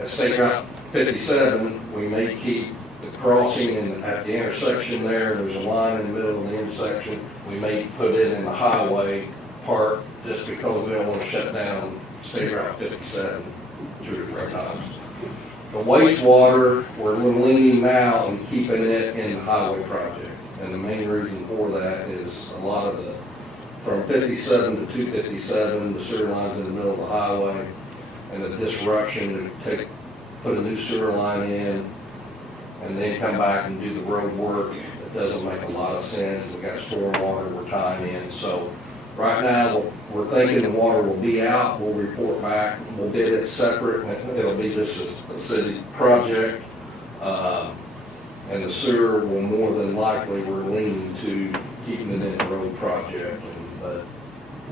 at State Route 57, we may keep the crossing at the intersection there. There's a line in the middle of the intersection. We may put it in the highway part just because we don't want to shut down State Route 57 2 or 3 times. The wastewater, we're leaning now on keeping it in the highway project. And the main reason for that is a lot of the, from 57 to 257, the sewer line's in the middle of the highway, and the disruption to put a new sewer line in and then come back and do the road work, it doesn't make a lot of sense. We've got stormwater we're tying in. So right now, we're thinking the water will be out. We'll report back. We'll bid it separate. It'll be just a city project. And the sewer will more than likely, we're leaning to keeping it in the road project. But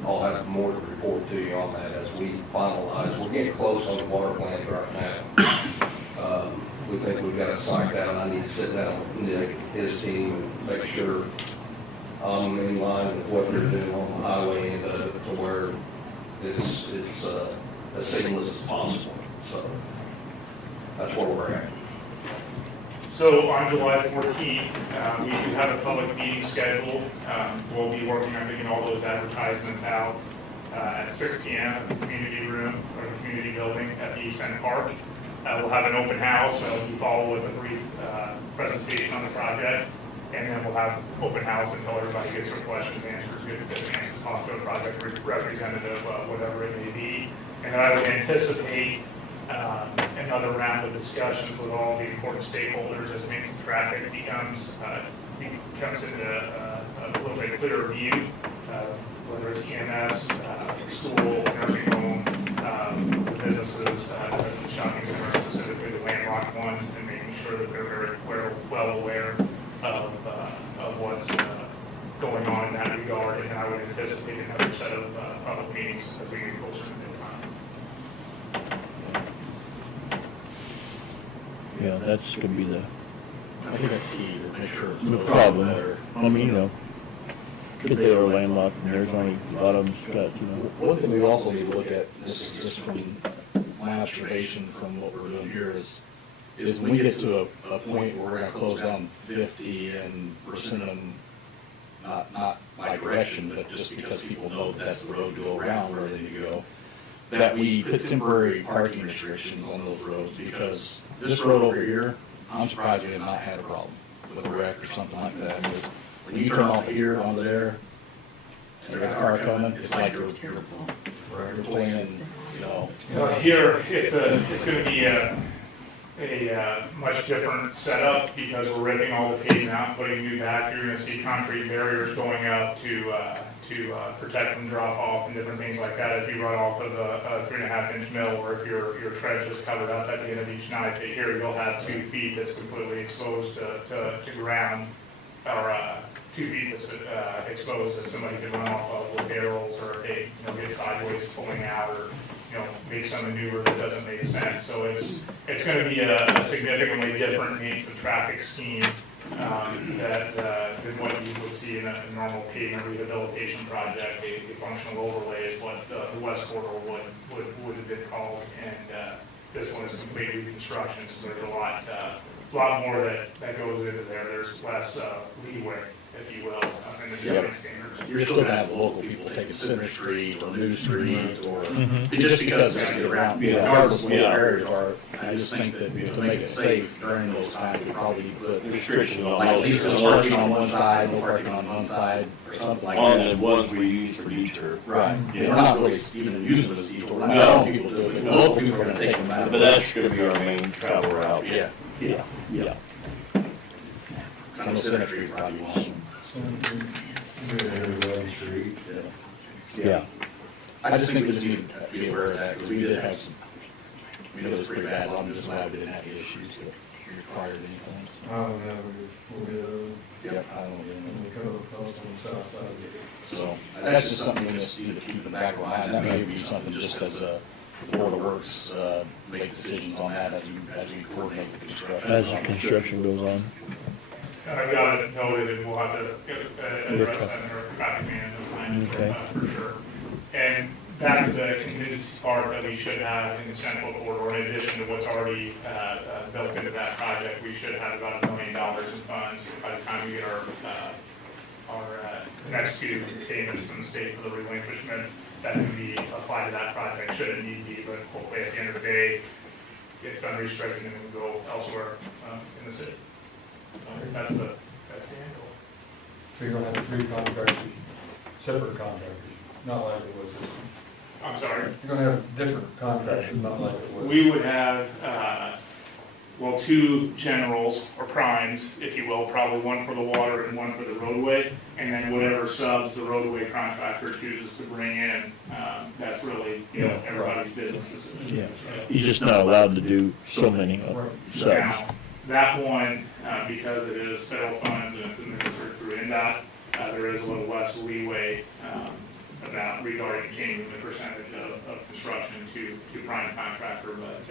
I'll have more to report to you on that as we finalize. We're getting close on the water plant right now. We think we've got it psyched out. I need to sit down with Nick, his team, and make sure I'm in line with what they're doing on the highway and to where it's as seamless as possible. So that's where we're at. So on July 14th, we do have a public meeting scheduled. We'll be working on getting all those advertisements out at 6 p.m. at the community room or the community building at the East End Park. We'll have an open house. We follow with a brief presentation on the project, and then we'll have open house until everybody gets their questions answered, get the chance to talk to a project representative, whatever it may be. And I would anticipate another round of discussions with all the important stakeholders as maintenance traffic becomes into a little bit clearer view, whether it's EMS, school, nursing home, the businesses, the shopping centers, specifically the landlocked ones, and making sure that they're very well aware of what's going on in that regard. And I would anticipate another set of public meetings as we get closer to the Yeah, that's gonna be the I think that's key to make sure it's problem. better. I mean, you know, because they are landlocked and there's only a lot of them's got, One thing we also need to look at, this is just from my observation from what we're doing here, is when we get to a point where we're gonna close down 50 and we're sending them, not by direction, but just because people know that that's the road to go around where they need to go, that we put temporary parking restrictions on those roads, because this road over here, I'm surprised we have not had a problem. with a wreck or something like that. 'Cause when you turn off here onto there, and there's a car coming, it's like you're playing, you know. Here, it's gonna be a much different setup because we're ripping all the pavement out, putting new back. You're gonna see concrete barriers going up to protect from drop off and different things like that. If you run off of a 3.5-inch mill, or if your trench is covered up at the end of each night, here you'll have 2 feet that's completely exposed to ground, or 2 feet that's exposed that somebody could run off of with barrels, or if they get sideways pulling out, or make some maneuver that doesn't make sense. So it's going to be a significantly different means of traffic scheme than what you would see in a normal pavement rehabilitation project. A functional overlay is what the West Corridor would have been called, and this one is complete reconstruction. So there's a lot more that goes into there. There's less leeway, if you will, in the shipping standards. You're still gonna have local people taking Center Street or New Street, or just because it's get around, regardless of what the areas are. I just think that to make it safe during those times, we probably need to put restriction on like those. at least it's parking on one side, no parking on one side, or something like that. On the ones we use for detour. Right. We're not really even using them as detour. We're not telling people to do it, but the local people are gonna take them out. But that's gonna be our main travel route. Yeah. I know Center Street probably won't. Street. Yeah. I just think we just need to be aware of that, because we did have some, we know it was pretty bad, but I'm just glad we didn't have any issues that required anything. I don't know, Yep, I don't know. we cover cost on the south side of it. So, that's just something we just need to keep in the back of our mind. That may be something just as a Board of Works, make decisions on that as we coordinate the construction. As the construction goes on. I've got it noted, and we'll have to address that in our traffic management plan, Okay. For sure. And back to the contingency part that we should have in the central corridor, in addition to what's already built into that project, we should have about $1 million in funds by the time we get our next 2 payments from the state for the relinquishment. That can be applied to that project, should it need be, but hopefully at the end of the day, it's unrestricted and it will go elsewhere in the city. That's the end goal. So you're gonna have 3 contractors, separate contractors, not like it was this one. I'm sorry? You're gonna have different contractors, not like it was. We would have, 2 generals or primes, if you will, probably one for the water and one for the roadway, and then whatever subs the roadway contractor chooses to bring in, that's really, everybody's business decision. Yeah. He's just not allowed to do so many subs. Now, that one, because it is federal funds and it's administered through NDOT, there is a little less leeway about regarding changing the percentage of construction to prime contractor, but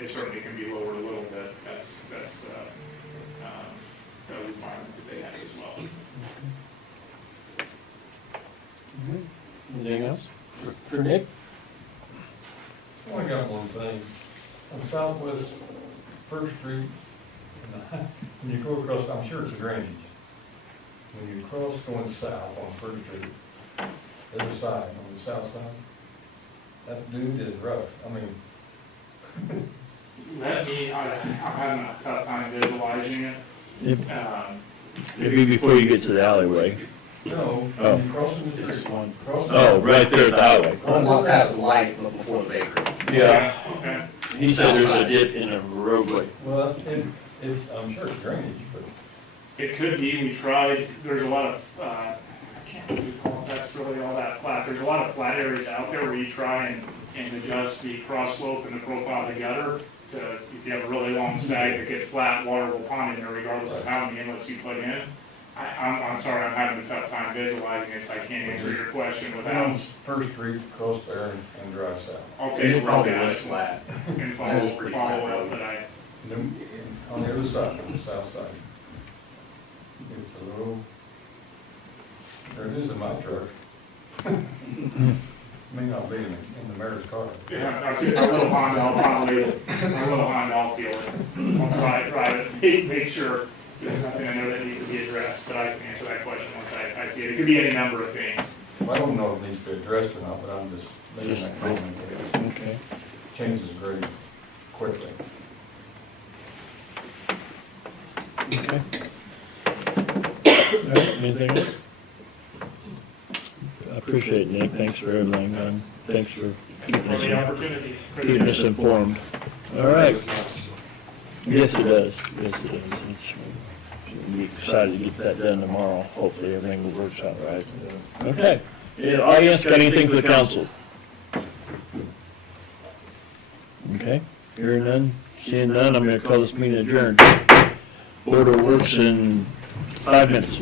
it certainly can be lowered a little bit. That's a requirement that they have as well. Anything else for Nick? I only got one thing. On Southwest First Street, when you go across, I'm sure it's a drainage. When you cross going south on First Street, the other side, on the south side, that dude is rough. I mean, I'm having a tough time visualizing it. Maybe before you get to the alleyway. no, Oh. when you cross the street, Oh, right there at the alleyway. One lot past the light, but before the bakery. Yeah. Okay. He said there's a dip in a roadway. well, it's, I'm sure it's drainage, but It could be, we tried, there's a lot of, I can't really call it, that's really all that flat. There's a lot of flat areas out there where you try and adjust the cross slope and the profile together. If you have a really long sag that gets flat, water will pond in there regardless of how many inlets you put in. I'm sorry, I'm having a tough time visualizing this, I can't answer your question without. First Street, cross there and drive south. Okay, It probably okay, was flat. and That was pretty flat follow up, road. but I, And then on the other side, on the south side, it's a little, there it is in my truck. May not be in the mayor's car. yeah, I see our little Honda, I'll probably, our little Honda, I'll feel it. I'll try to make sure there's nothing in there that needs to be addressed, but I can answer that question once I see it. It could be any number of things. Well, I don't know if it needs to be addressed or not, but I'm just making that comment. that it Okay. Changes grade quickly. Okay. Anything else? I appreciate it, Nick. Thanks for everything, and thanks for keeping For us, the opportunity. keeping us informed. All right. Yes, it does. Yes, it does. We'll be excited to get that done tomorrow. Hopefully, everything works out right. Okay. Yeah, audience, got anything for the council? Okay. Hearing none, seeing none, I'm going to call this meeting adjourned. Order works in 5 minutes.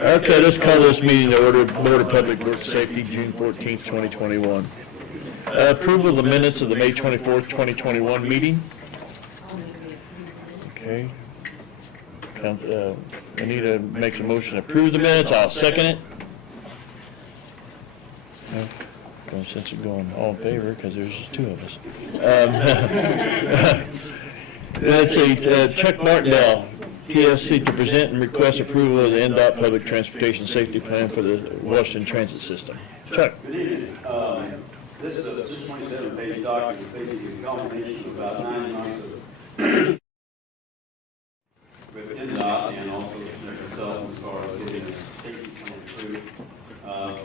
Okay, let's call this meeting to order, Board of Public Works Safety, June 14th, 2021. Approval of the minutes of the May 24th, 2021 meeting. Okay. Anita makes a motion to approve the minutes, I'll second it. Since you're going all in favor, because there's just two of us. Let's see, Chuck Martindale, PSC, to present and request approval of the NDOT Public Transportation Safety Plan for the Washington Transit System. Chuck. Good evening. This is a 27-page document, basically a combination of about 9 months of with NDOT and also their consultants for getting the safety plan approved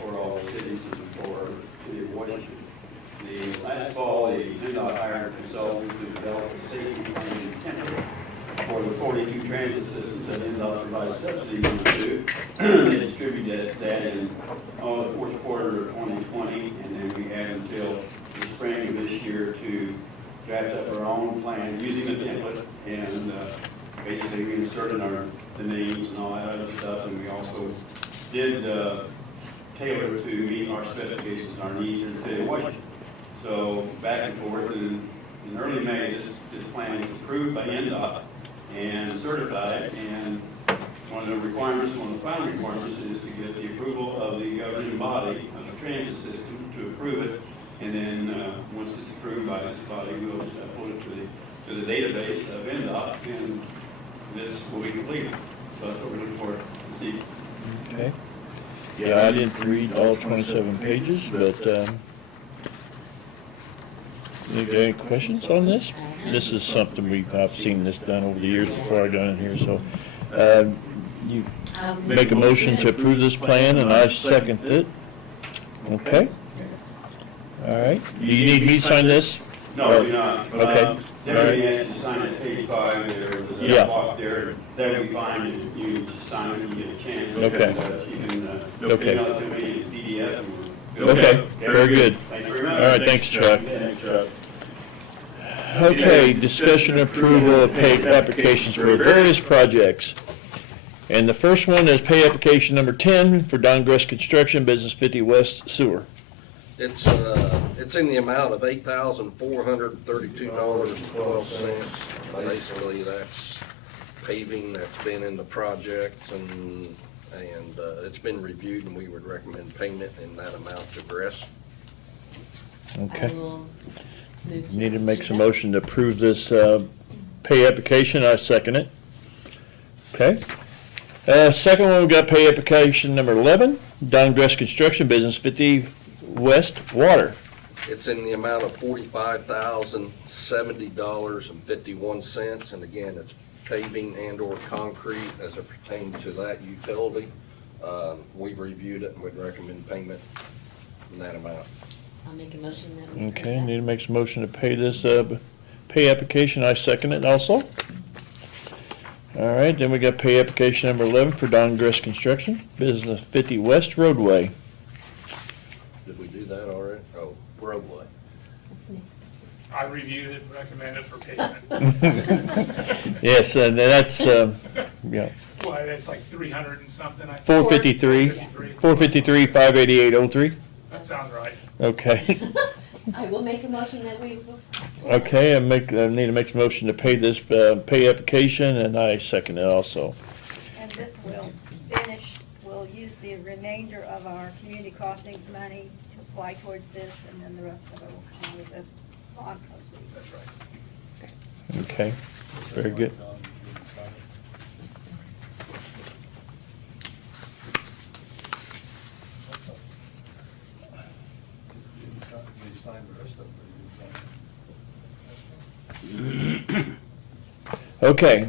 for all the cities and for the city of Washington. The last fall, the NDOT hired a consultant to develop a safety plan template for the 42 transit systems that NDOT provides subsidies to. They distributed that in the fourth quarter of 2020, and then we had until the spring of this year to draft up our own plan using the template, and basically we inserted the names and all that other stuff, and we also did tailor to meet our specifications and our needs in the city of Washington. So back and forth, in early May, this plan was approved by NDOT and certified, and one of the requirements, one of the final requirements is to get the approval of the governing body of the transit system to approve it, and then once it's approved by this body, we'll put it to the database of NDOT, and this will be completed. So that's what we're looking for this evening. Okay. Yeah, I didn't read all 27 pages, but any questions on this? This is something I've seen this done over the years before I done it here, so you make a motion to approve this plan, and I second it. Okay. All right. Do you need me to sign this? No, I do not. Okay. Everybody has to sign at page 5. There's a block there. That will be fine if you sign it when you get a chance. Okay. You can Okay. email it to me in PDF. Okay. Very good. Thank you very much. All right. Thanks, Chuck. Okay. Discussion and approval of pay applications for various projects. And the first one is pay application number 10 for Don Gress Construction, Business 50 West Sewer. It's in the amount of $8,432.12. Basically, that's paving that's been in the project, and it's been reviewed, and we would recommend payment in that amount to Gress. Okay. Need to make some motion to approve this pay application. I second it. Okay. Second one, we got pay application number 11, Don Gress Construction, Business 50 West Water. It's in the amount of $45,070.51, and again, it's paving and/or concrete as it pertains to that utility. We've reviewed it and would recommend payment in that amount. I'll make a motion that we. Okay, need to make some motion to pay this pay application. I second it also. All right, then we got pay application number 11 for Don Gress Construction, Business 50 West Roadway. Did we do that already? Oh, roadway. That's me. I reviewed it and recommend it for payment. Yes, and that's, yeah. Well, it's like 300 and something. 453, 588.03. That sounds right. Okay. I will make a motion that we. Okay, I need to make a motion to pay this pay application, and I second it also. And this will we'll use the remainder of our community crossings money to apply towards this, and then the rest of it will come with the bond proceeds. That's right. Okay, very good. Okay,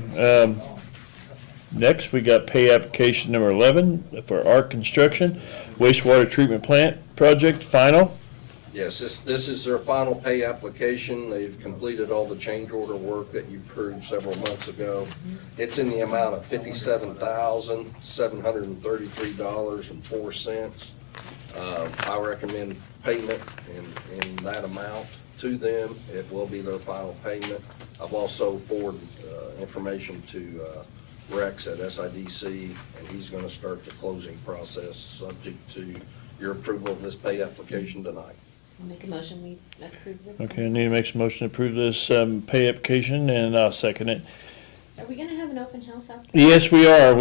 next we got pay application number 11 for ARC Construction, wastewater treatment plant project, final. Yes, this is their final pay application. They've completed all the change order work that you approved several months ago. It's in the amount of $57,733.04. I recommend payment in that amount to them. It will be their final payment. I've also forwarded information to Rex at SIDC, and he's gonna start the closing process, subject to your approval of this pay application tonight. I'll make a motion, we approve this. Okay, Anita makes a motion to approve this pay application, and I'll second it. Are we gonna have an open house out there? Yes, we are.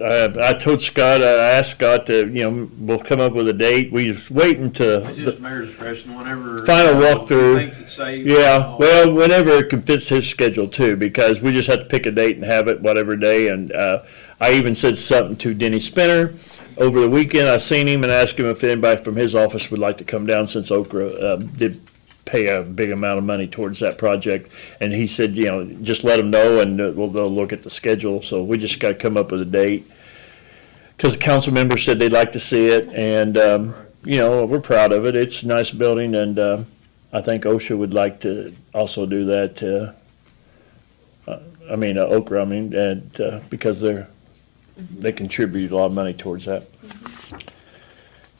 I told Scott, I asked Scott to, we'll come up with a date. We just waiting to. It's just mayor's discretion, whenever. Final walkthrough. He thinks it's safe. Yeah, well, whenever it can fit his schedule too, because we just have to pick a date and have it whatever day. And I even said something to Denny Spinner over the weekend. I seen him and asked him if anybody from his office would like to come down, since Okra did pay a big amount of money towards that project. And he said, just let them know, and they'll look at the schedule. So we just got to come up with a date, because the council members said they'd like to see it, and we're proud of it. It's a nice building, and I think OSHA would like to also do that. Okra, and because they contribute a lot of money towards that.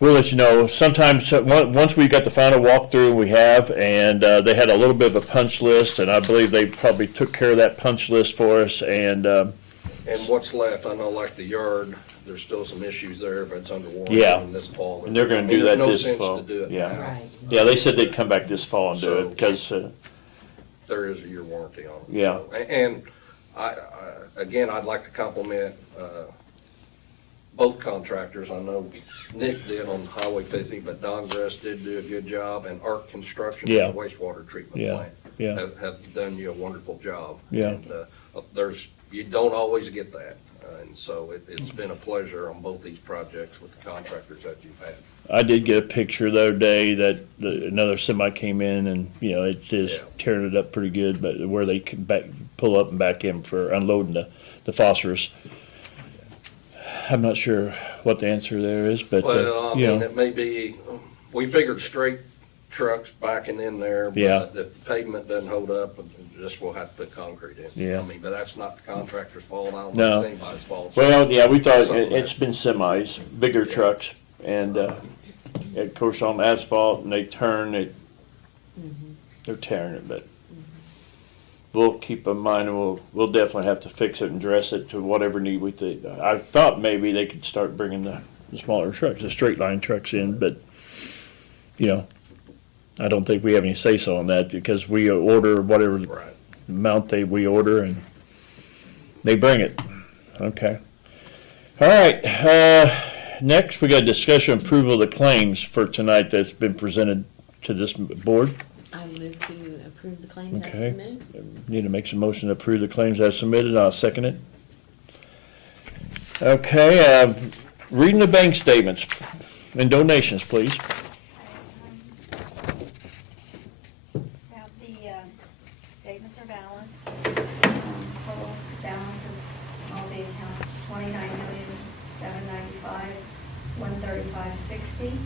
We'll let you know. Sometimes, once we got the final walkthrough, we have, and they had a little bit of a punch list, and I believe they probably took care of that punch list for us. And what's left, I know, like the yard, there's still some issues there, but it's under warranty yeah, in this fall. and they're going to do that this fall. To do it yeah, now. Right. yeah. They said they'd come back this fall and do it, because there is a year warranty on it. Yeah. So, and again, I'd like to compliment both contractors. I know Nick did on Highway 50, but Don Gress did do a good job, and Arc Construction, Yeah. the wastewater treatment Yeah. plant, Yeah. have done you a wonderful job. Yeah. And you don't always get that, and so it's been a pleasure on both these projects with the contractors that you've had. I did get a picture the other day that another semi came in, and it's just tearing it up pretty good, but where they can pull up and back in for unloading the phosphorus. I'm not sure what the answer there is, but well, it may be. We figured straight trucks backing in there, but Yeah. if the pavement doesn't hold up, just we'll have to put concrete in. Yeah. But that's not the contractor's fault. I don't No. think it's anybody's fault. Well, yeah, we thought Something it's been semis, bigger trucks, and of course on asphalt, and they turn it. They're tearing it, but we'll keep in mind, and we'll definitely have to fix it and dress it to whatever need we think. I thought maybe they could start bringing the smaller trucks, the straight line trucks in, but I don't think we have any say so on that, because we order whatever amount we order, and they bring it. Okay. All right. Next, we got discussion approval of the claims for tonight that's been presented to this board. I move to approve the claims as Okay. submitted. Need to make some motion to approve the claims as submitted. I'll second it. Okay, reading the bank statements and donations, please. Now, the statements are balanced. Total balances, all the accounts, $29,795,135.60,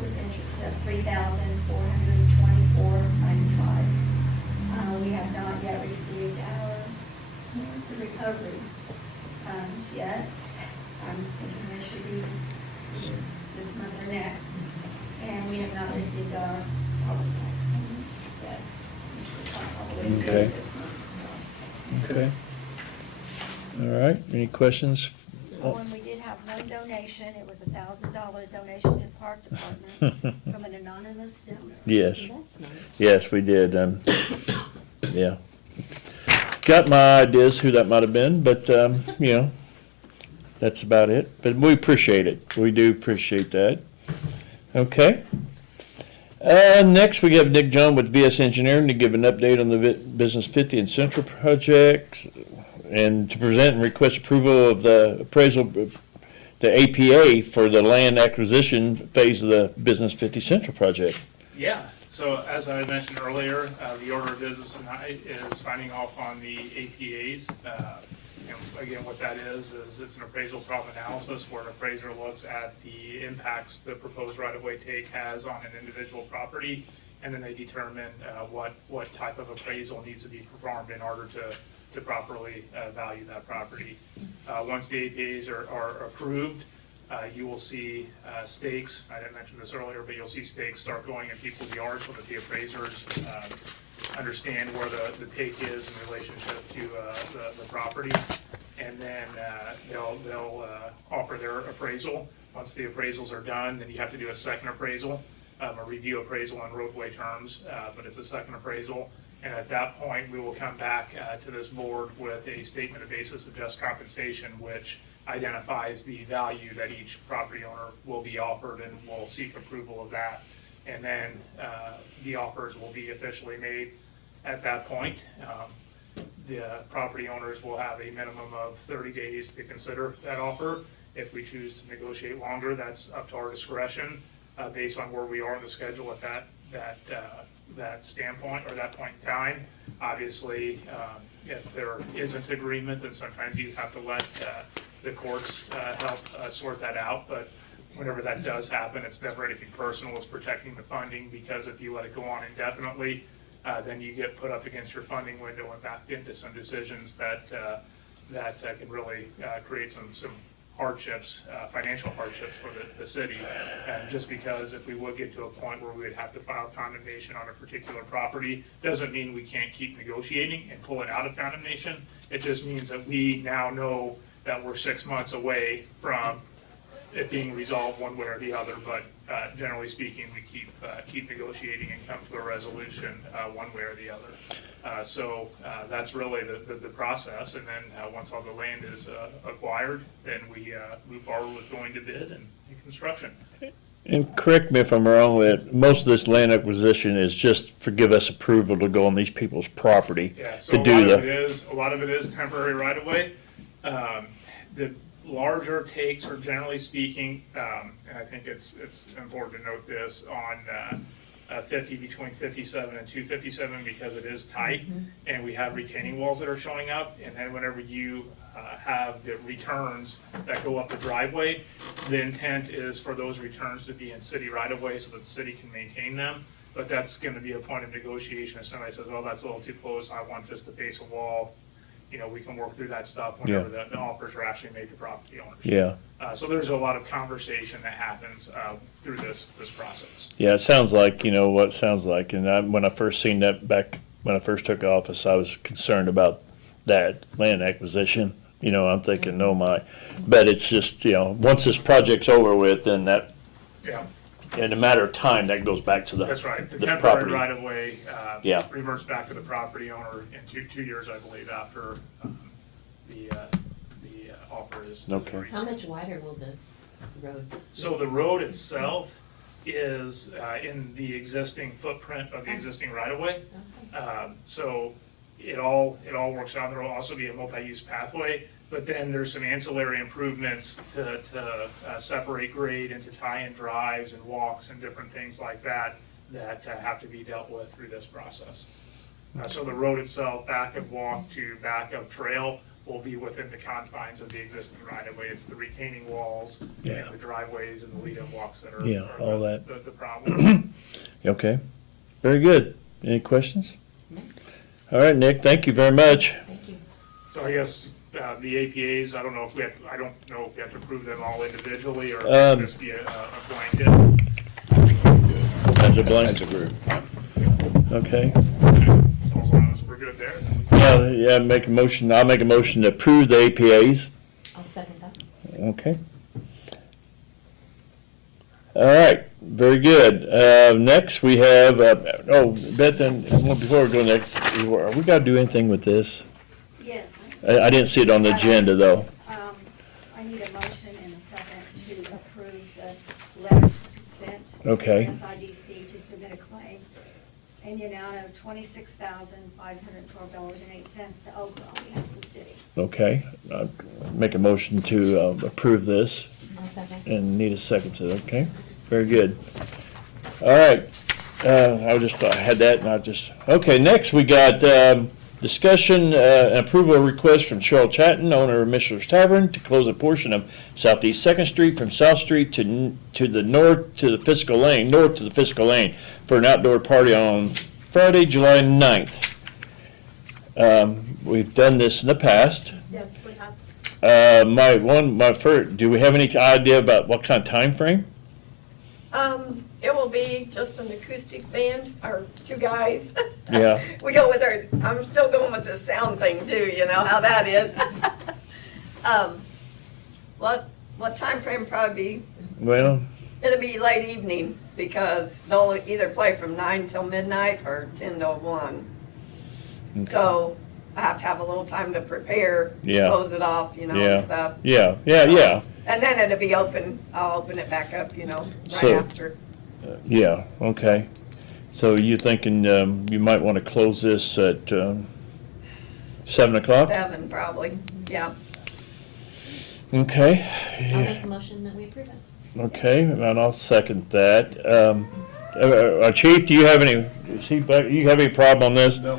with interest of $3,424.95. We have not yet received our recovery funds yet. I'm thinking they should be this month or next. And we have not received our public tax payment yet, which will probably be Okay. this month. Okay. All right, any questions? Oh, and we did have one donation. It was $1,000 donation to the Park Department from an anonymous donor. Yes. That's nice. Yes, we did. Yeah. Got my ideas who that might have been, but, that's about it. But we appreciate it. We do appreciate that. Okay. Next, we have Nick John with VS Engineering to give an update on the Business 50 and Central projects, and to present and request approval of the appraisal, the APA for the land acquisition phase of the Business 50 Central project. Yeah, so as I mentioned earlier, the order of business tonight is signing off on the APAs. And again, what that is it's an appraisal problem analysis where an appraiser looks at the impacts the proposed right-of-way take has on an individual property, and then they determine what type of appraisal needs to be performed in order to properly value that property. Once the APAs are approved, you will see stakes. I didn't mention this earlier, but you'll see stakes start going in people's yards so that the appraisers understand where the take is in relationship to the property, and then they'll offer their appraisal. Once the appraisals are done, then you have to do a second appraisal, a review appraisal on roadway terms, but it's a second appraisal. And at that point, we will come back to this board with a statement of basis of just compensation, which identifies the value that each property owner will be offered, and we'll seek approval of that. And then the offers will be officially made at that point. The property owners will have a minimum of 30 days to consider that offer. If we choose to negotiate longer, that's up to our discretion based on where we are in the schedule at that standpoint or that point in time. Obviously, if there isn't agreement, then sometimes you have to let the courts help sort that out. But whenever that does happen, it's never anything personal. It's protecting the funding, because if you let it go on indefinitely, then you get put up against your funding window and backed into some decisions that can really create some hardships, financial hardships for the city. And just because if we would get to a point where we would have to file condemnation on a particular property, doesn't mean we can't keep negotiating and pull it out of condemnation. It just means that we now know that we're 6 months away from it being resolved one way or the other. But generally speaking, we keep negotiating and come to a resolution one way or the other. So that's really the process. And then once all the land is acquired, then we move forward with going to bid and construction. And correct me if I'm wrong, that most of this land acquisition is just for give us approval to go on these people's property Yeah, so to do a lot of it is temporary right of way. The larger takes are generally speaking, and I think it's important to note this, on 50 between 57 and 257, because it is tight, and we have retaining walls that are showing up. And then whenever you have the returns that go up the driveway, the intent is for those returns to be in city right of way so that the city can maintain them. But that's going to be a point of negotiation. If somebody says, "Well, that's a little too close, I want just to face a wall," we can work through that stuff whenever the offers are actually made to property owners. Yeah. So there's a lot of conversation that happens through this process. Yeah, it sounds like, what it sounds like. And when I first seen that back when I first took office, I was concerned about that land acquisition. I'm thinking, oh my. But it's just, once this project's over with, then that, in a matter of time, that goes back to the That's right. The the temporary property. right of way Yeah. reverts back to the property owner in two years, I believe, after the offer is. Okay. How much wider will the road? So the road itself is in the existing footprint of the existing right of way. So it all works out. There will also be a multi-use pathway, but then there's some ancillary improvements to separate grade into tie-in drives and walks and different things like that have to be dealt with through this process. So the road itself, back of walk to back of trail, will be within the confines of the existing right-of-way. It's the retaining walls and the driveways and the lead-in walks that are all that. the problem. Okay. Very good. Any questions? All right, Nick, thank you very much. Thank you. So I guess the APAs, I don't know if we have to approve them all individually or just be a blanket. As a blank? As a group. Okay. As long as we're good there. Yeah, make a motion. I'll make a motion to approve the APAs. I'll second that. Okay. All right, very good. Next, we have, Beth, before we go next, are we got to do anything with this? Yes. I didn't see it on the agenda, though. I need a motion and a second to approve the letter of consent. Okay. For SIDC to submit a claim in the amount of $26,512.08 to Oakland on behalf of the city. Okay. Make a motion to approve this. I'll second. And need a second to it, okay? Very good. All right, I had that and okay, next we got discussion and approval request from Cheryl Chatton, owner of Mishler's Tavern, to close a portion of Southeast 2nd Street from South Street to the north to the Fiscal Lane for an outdoor party on Friday, July 9th. We've done this in the past. Yes, we have. My first, do we have any idea about what kind of time frame? it will be just an acoustic band, or two guys. Yeah. We go with our, I'm still going with the sound thing too, you know how that is. What time frame probably be? Well, It'll be late evening, because they'll either play from 9 till midnight or 10 till 1. Okay. So I have to have a little time to prepare, Yeah. close it off, you know, yeah, and stuff. yeah, yeah. And then it'll be open, I'll open it back up, you know, right So- after. Yeah, okay. So you're thinking you might want to close this at 7 o'clock? 7 probably, yeah. Okay. I'll make a motion that we approve it. Okay, and I'll second that. Chief, do you have any, is he back, you have any problem on this? No,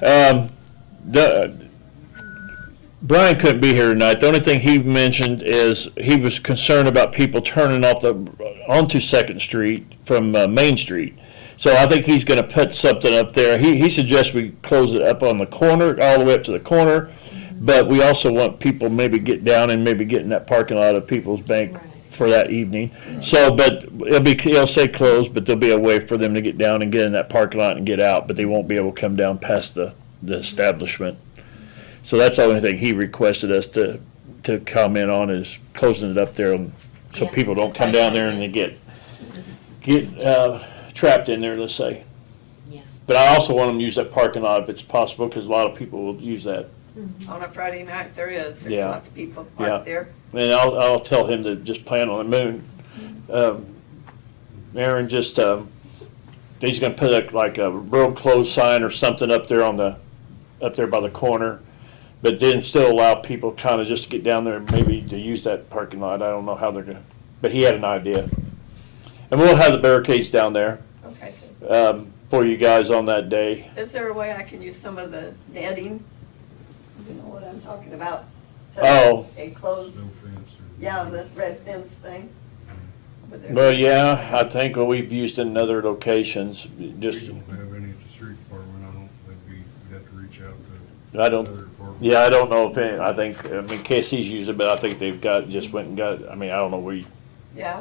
not at all. Brian couldn't be here tonight. The only thing he mentioned is he was concerned about people turning off onto 2nd Street from Main Street. So I think he's going to put something up there. He suggests we close it up on the corner, all the way up to the corner. But we also want people maybe get down and maybe get in that parking lot of People's Bank for that evening. So, but it'll say closed, but there'll be a way for them to get down and get in that parking lot and get out, but they won't be able to come down past the establishment. So that's the only thing he requested us to comment on, is closing it up there, so Yeah, people don't that's come probably down there and they get trapped in there, let's say. Yeah. But I also want them to use that parking lot if it's possible, because a lot of people will use that. On a Friday night, there is, there's Yeah. lots of people Yeah. parked there. And I'll tell him to just plan on the moon. Aaron just, he's gonna put like a road closed sign or something up there up there by the corner, but then still allow people kind of just to get down there, maybe to use that parking lot. I don't know how they're gonna, but he had an idea. And we'll have the barricades down there, Okay. for you guys on that day. Is there a way I can use some of the netting? You know what I'm talking about? To Oh. enclose, yeah, the red fence thing. With it. Well, yeah, I think we've used in other locations, just. We don't have any at the street department, I don't think we'd have to reach out to. I don't, other departments. yeah, I don't know if any, I mean, KC's used it, but I think they've went and got, I mean, I don't know where you, Yeah,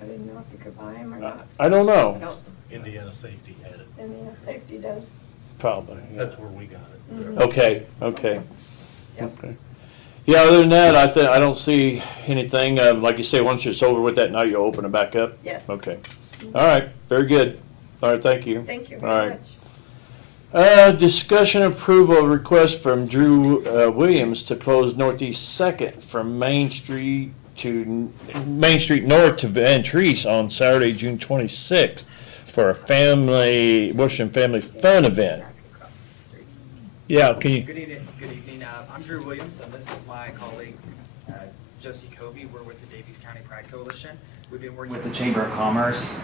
I didn't know if you could buy them or not. I don't know. No, Indiana Safety had it. Indiana Safety does. Probably. Yeah. That's where we got it. Mhm. Okay, okay. Yep. Okay. Yeah, other than that, I don't see anything. Like you say, once it's over with that night, you'll open it back up? Yes. Okay. All right, very good. All right, thank you. Thank you All very right. much. Discussion approval request from Drew Williams to close Northeast 2nd from Main Street North to Van Treese on Saturday, June 26th for a Washington Family Fun event. Yeah, can you? Good evening. I'm Drew Williams, and this is my colleague, Josie Covey. We're with the Davies County Pride Coalition. We've been working with the Chamber of Commerce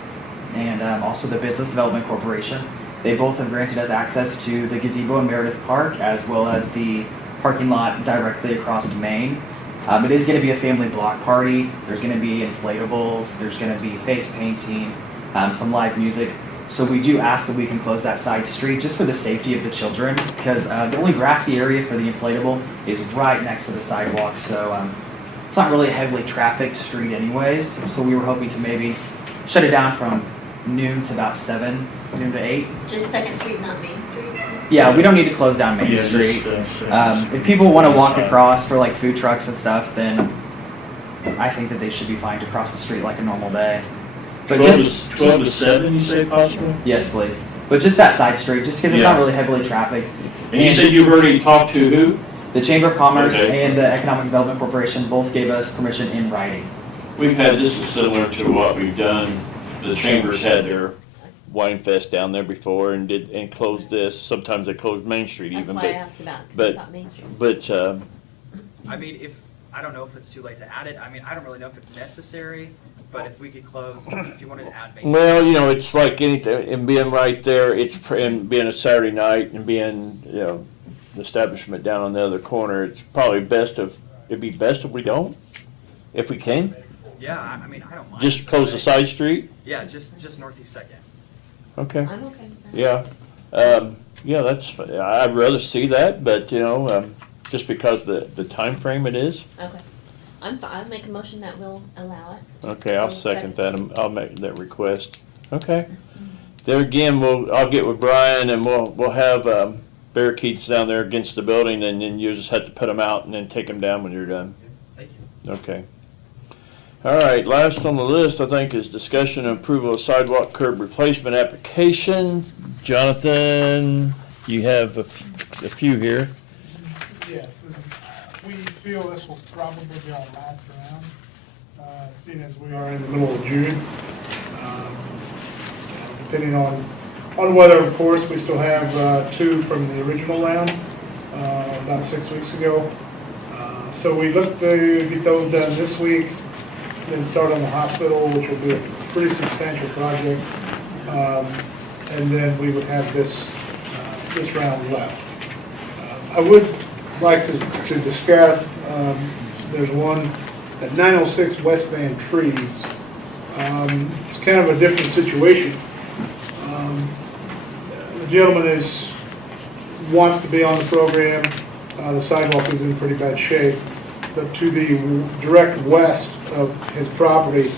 and also the Business Development Corporation. They both have granted us access to the gazebo in Meredith Park, as well as the parking lot directly across Main. It is going to be a family block party. There's going to be inflatables. There's going to be face painting, some live music. So we do ask that we can close that side street just for the safety of the children, because the only grassy area for the inflatable is right next to the sidewalk. So it's not really a heavily trafficked street anyways. So we were hoping to maybe shut it down from noon to about 7, noon to 8. Just 2nd Street, not Main Street? Yeah, we don't need to close down Main Street. If people want to walk across for like food trucks and stuff, then I think that they should be fine to cross the street like a normal day. But 12 to 7, you say possible? Yes, please. But just that side street, just because it's not really heavily trafficked. And you said you've already talked to who? The Chamber of Commerce Okay. and the Economic Development Corporation both gave us permission in writing. We've had, this is similar to what we've done. The Chambers had their wine fest down there before and closed this. Sometimes they closed Main Street That's even. why I asked about it, 'cause I thought Main Street was I mean, I don't know if it's too late to add it. I mean, I don't really know if it's necessary, but if we could close, if you wanted to add Main Street. well, you know, it's like anything, and being right there, and being a Saturday night and being, you know, the establishment down on the other corner, it's probably it'd be best if we don't, if we can. Yeah, I mean, I don't mind. Just close the side street? Yeah, just Northeast 2nd. Okay. I'm okay with that. Yeah, yeah, I'd rather see that, but, you know, just because the time frame it is. Okay. I'll make a motion that will allow it. Okay, I'll second that. I'll make that request. Okay. There again, I'll get with Brian and we'll have barricades down there against the building, and then you just have to put them out and then take them down when you're done. Thank you. Okay. All right, last on the list, I think, is discussion and approval of sidewalk curb replacement application. Jonathan, you have a few here. Yes, we feel this will probably be our last round, seeing as we are in the middle of June. Depending on weather, of course, we still have 2 from the original round, about 6 weeks ago. So we look to get those done this week, then start on the hospital, which will be a pretty substantial project. And then we would have this round left. I would like to discuss, there's one at 906 West Van Trees. It's kind of a different situation. The gentleman wants to be on the program. The sidewalk is in pretty bad shape. But to the direct west of his property,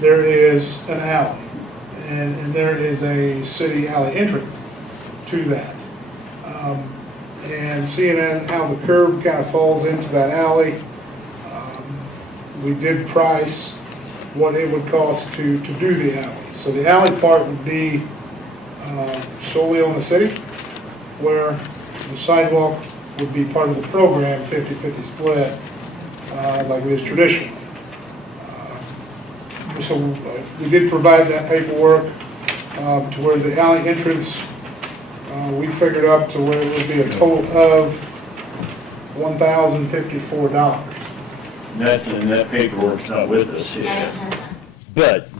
there is an alley. And there is a city alley entrance to that. And seeing how the curb kind of falls into that alley, we did price what it would cost to do the alley. So the alley part would be solely on the city, where the sidewalk would be part of the program, 50-50 split, like it is traditional. So we did provide that paperwork to where the alley entrance, we figured up to where it would be a total of $1,054. And that paperwork's not with us here. But,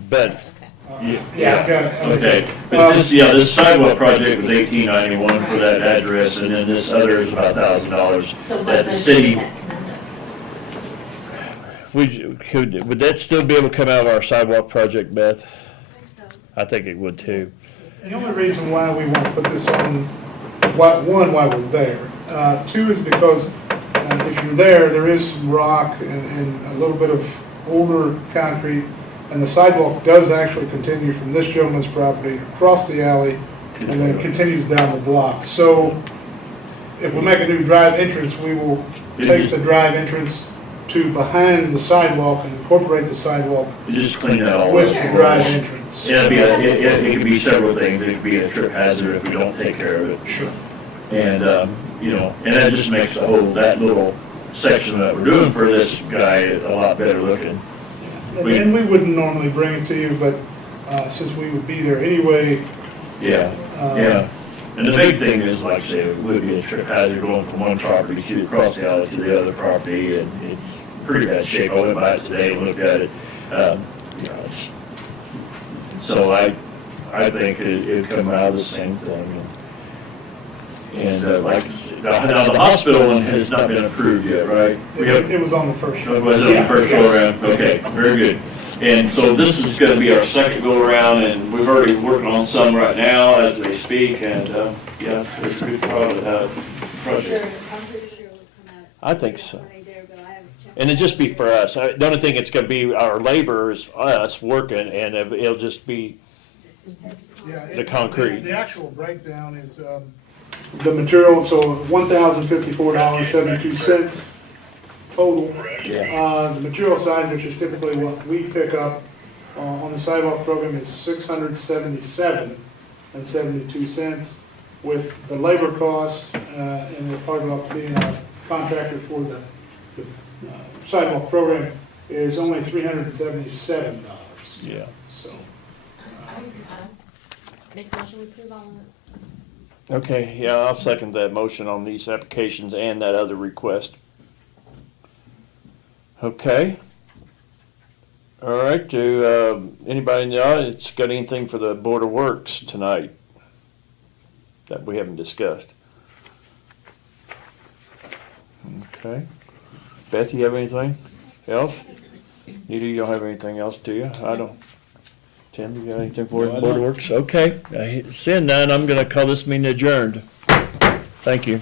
Yeah, I've got it. okay. But this sidewalk project was $1,891 for that address, and then this other is about $1,000 that the city. Would that still be able to come out of our sidewalk project, Beth? I think it would too. The only reason why we want to put this on, one, why we're there. 2 is because if you're there is some rock and a little bit of older concrete, and the sidewalk does actually continue from this gentleman's property across the alley and then continues down the block. So if we make a new drive entrance, we will take the drive entrance to behind the sidewalk and incorporate the sidewalk You just clean that all with up. the drive entrance. Yeah, it could be several things. It could be a trip hazard if we don't take care of it. Sure. And, and that just makes that little section that we're doing for this guy a lot better looking. And we wouldn't normally bring it to you, but since we would be there anyway. Yeah. And the big thing is, like I say, it would be a trip hazard going from one property to across the alley to the other property, and it's pretty bad shape. I went by it today and looked at it. So I think it would come out of the same thing. And like now the hospital one has not been approved yet, right? It was on the first show. It was on the first go around. Okay, very good. And so this is going to be our second go around, and we've already working on some right now as they speak. And it's a good project. I think so. And it'll just be for us. I don't think it's going to be our labor is us working, and it'll just be the concrete. The actual breakdown is the material, so $1,054.72 total. Yeah. The material side, which is typically what we pick up on the sidewalk program, is $677.72, with the labor cost, and we're part of being a contractor for the sidewalk program, is only $377. Yeah. So. Make a motion to approve all of it. Okay, yeah, I'll second that motion on these applications and that other request. Okay. All right, do anybody in the audience got anything for the Board of Works tonight that we haven't discussed? Okay. Beth, you have anything else? Nita, you don't have anything else, do you? I don't. Tim, you got anything for the Board of Works? Okay. Seeing none, I'm going to call this meeting adjourned. Thank you.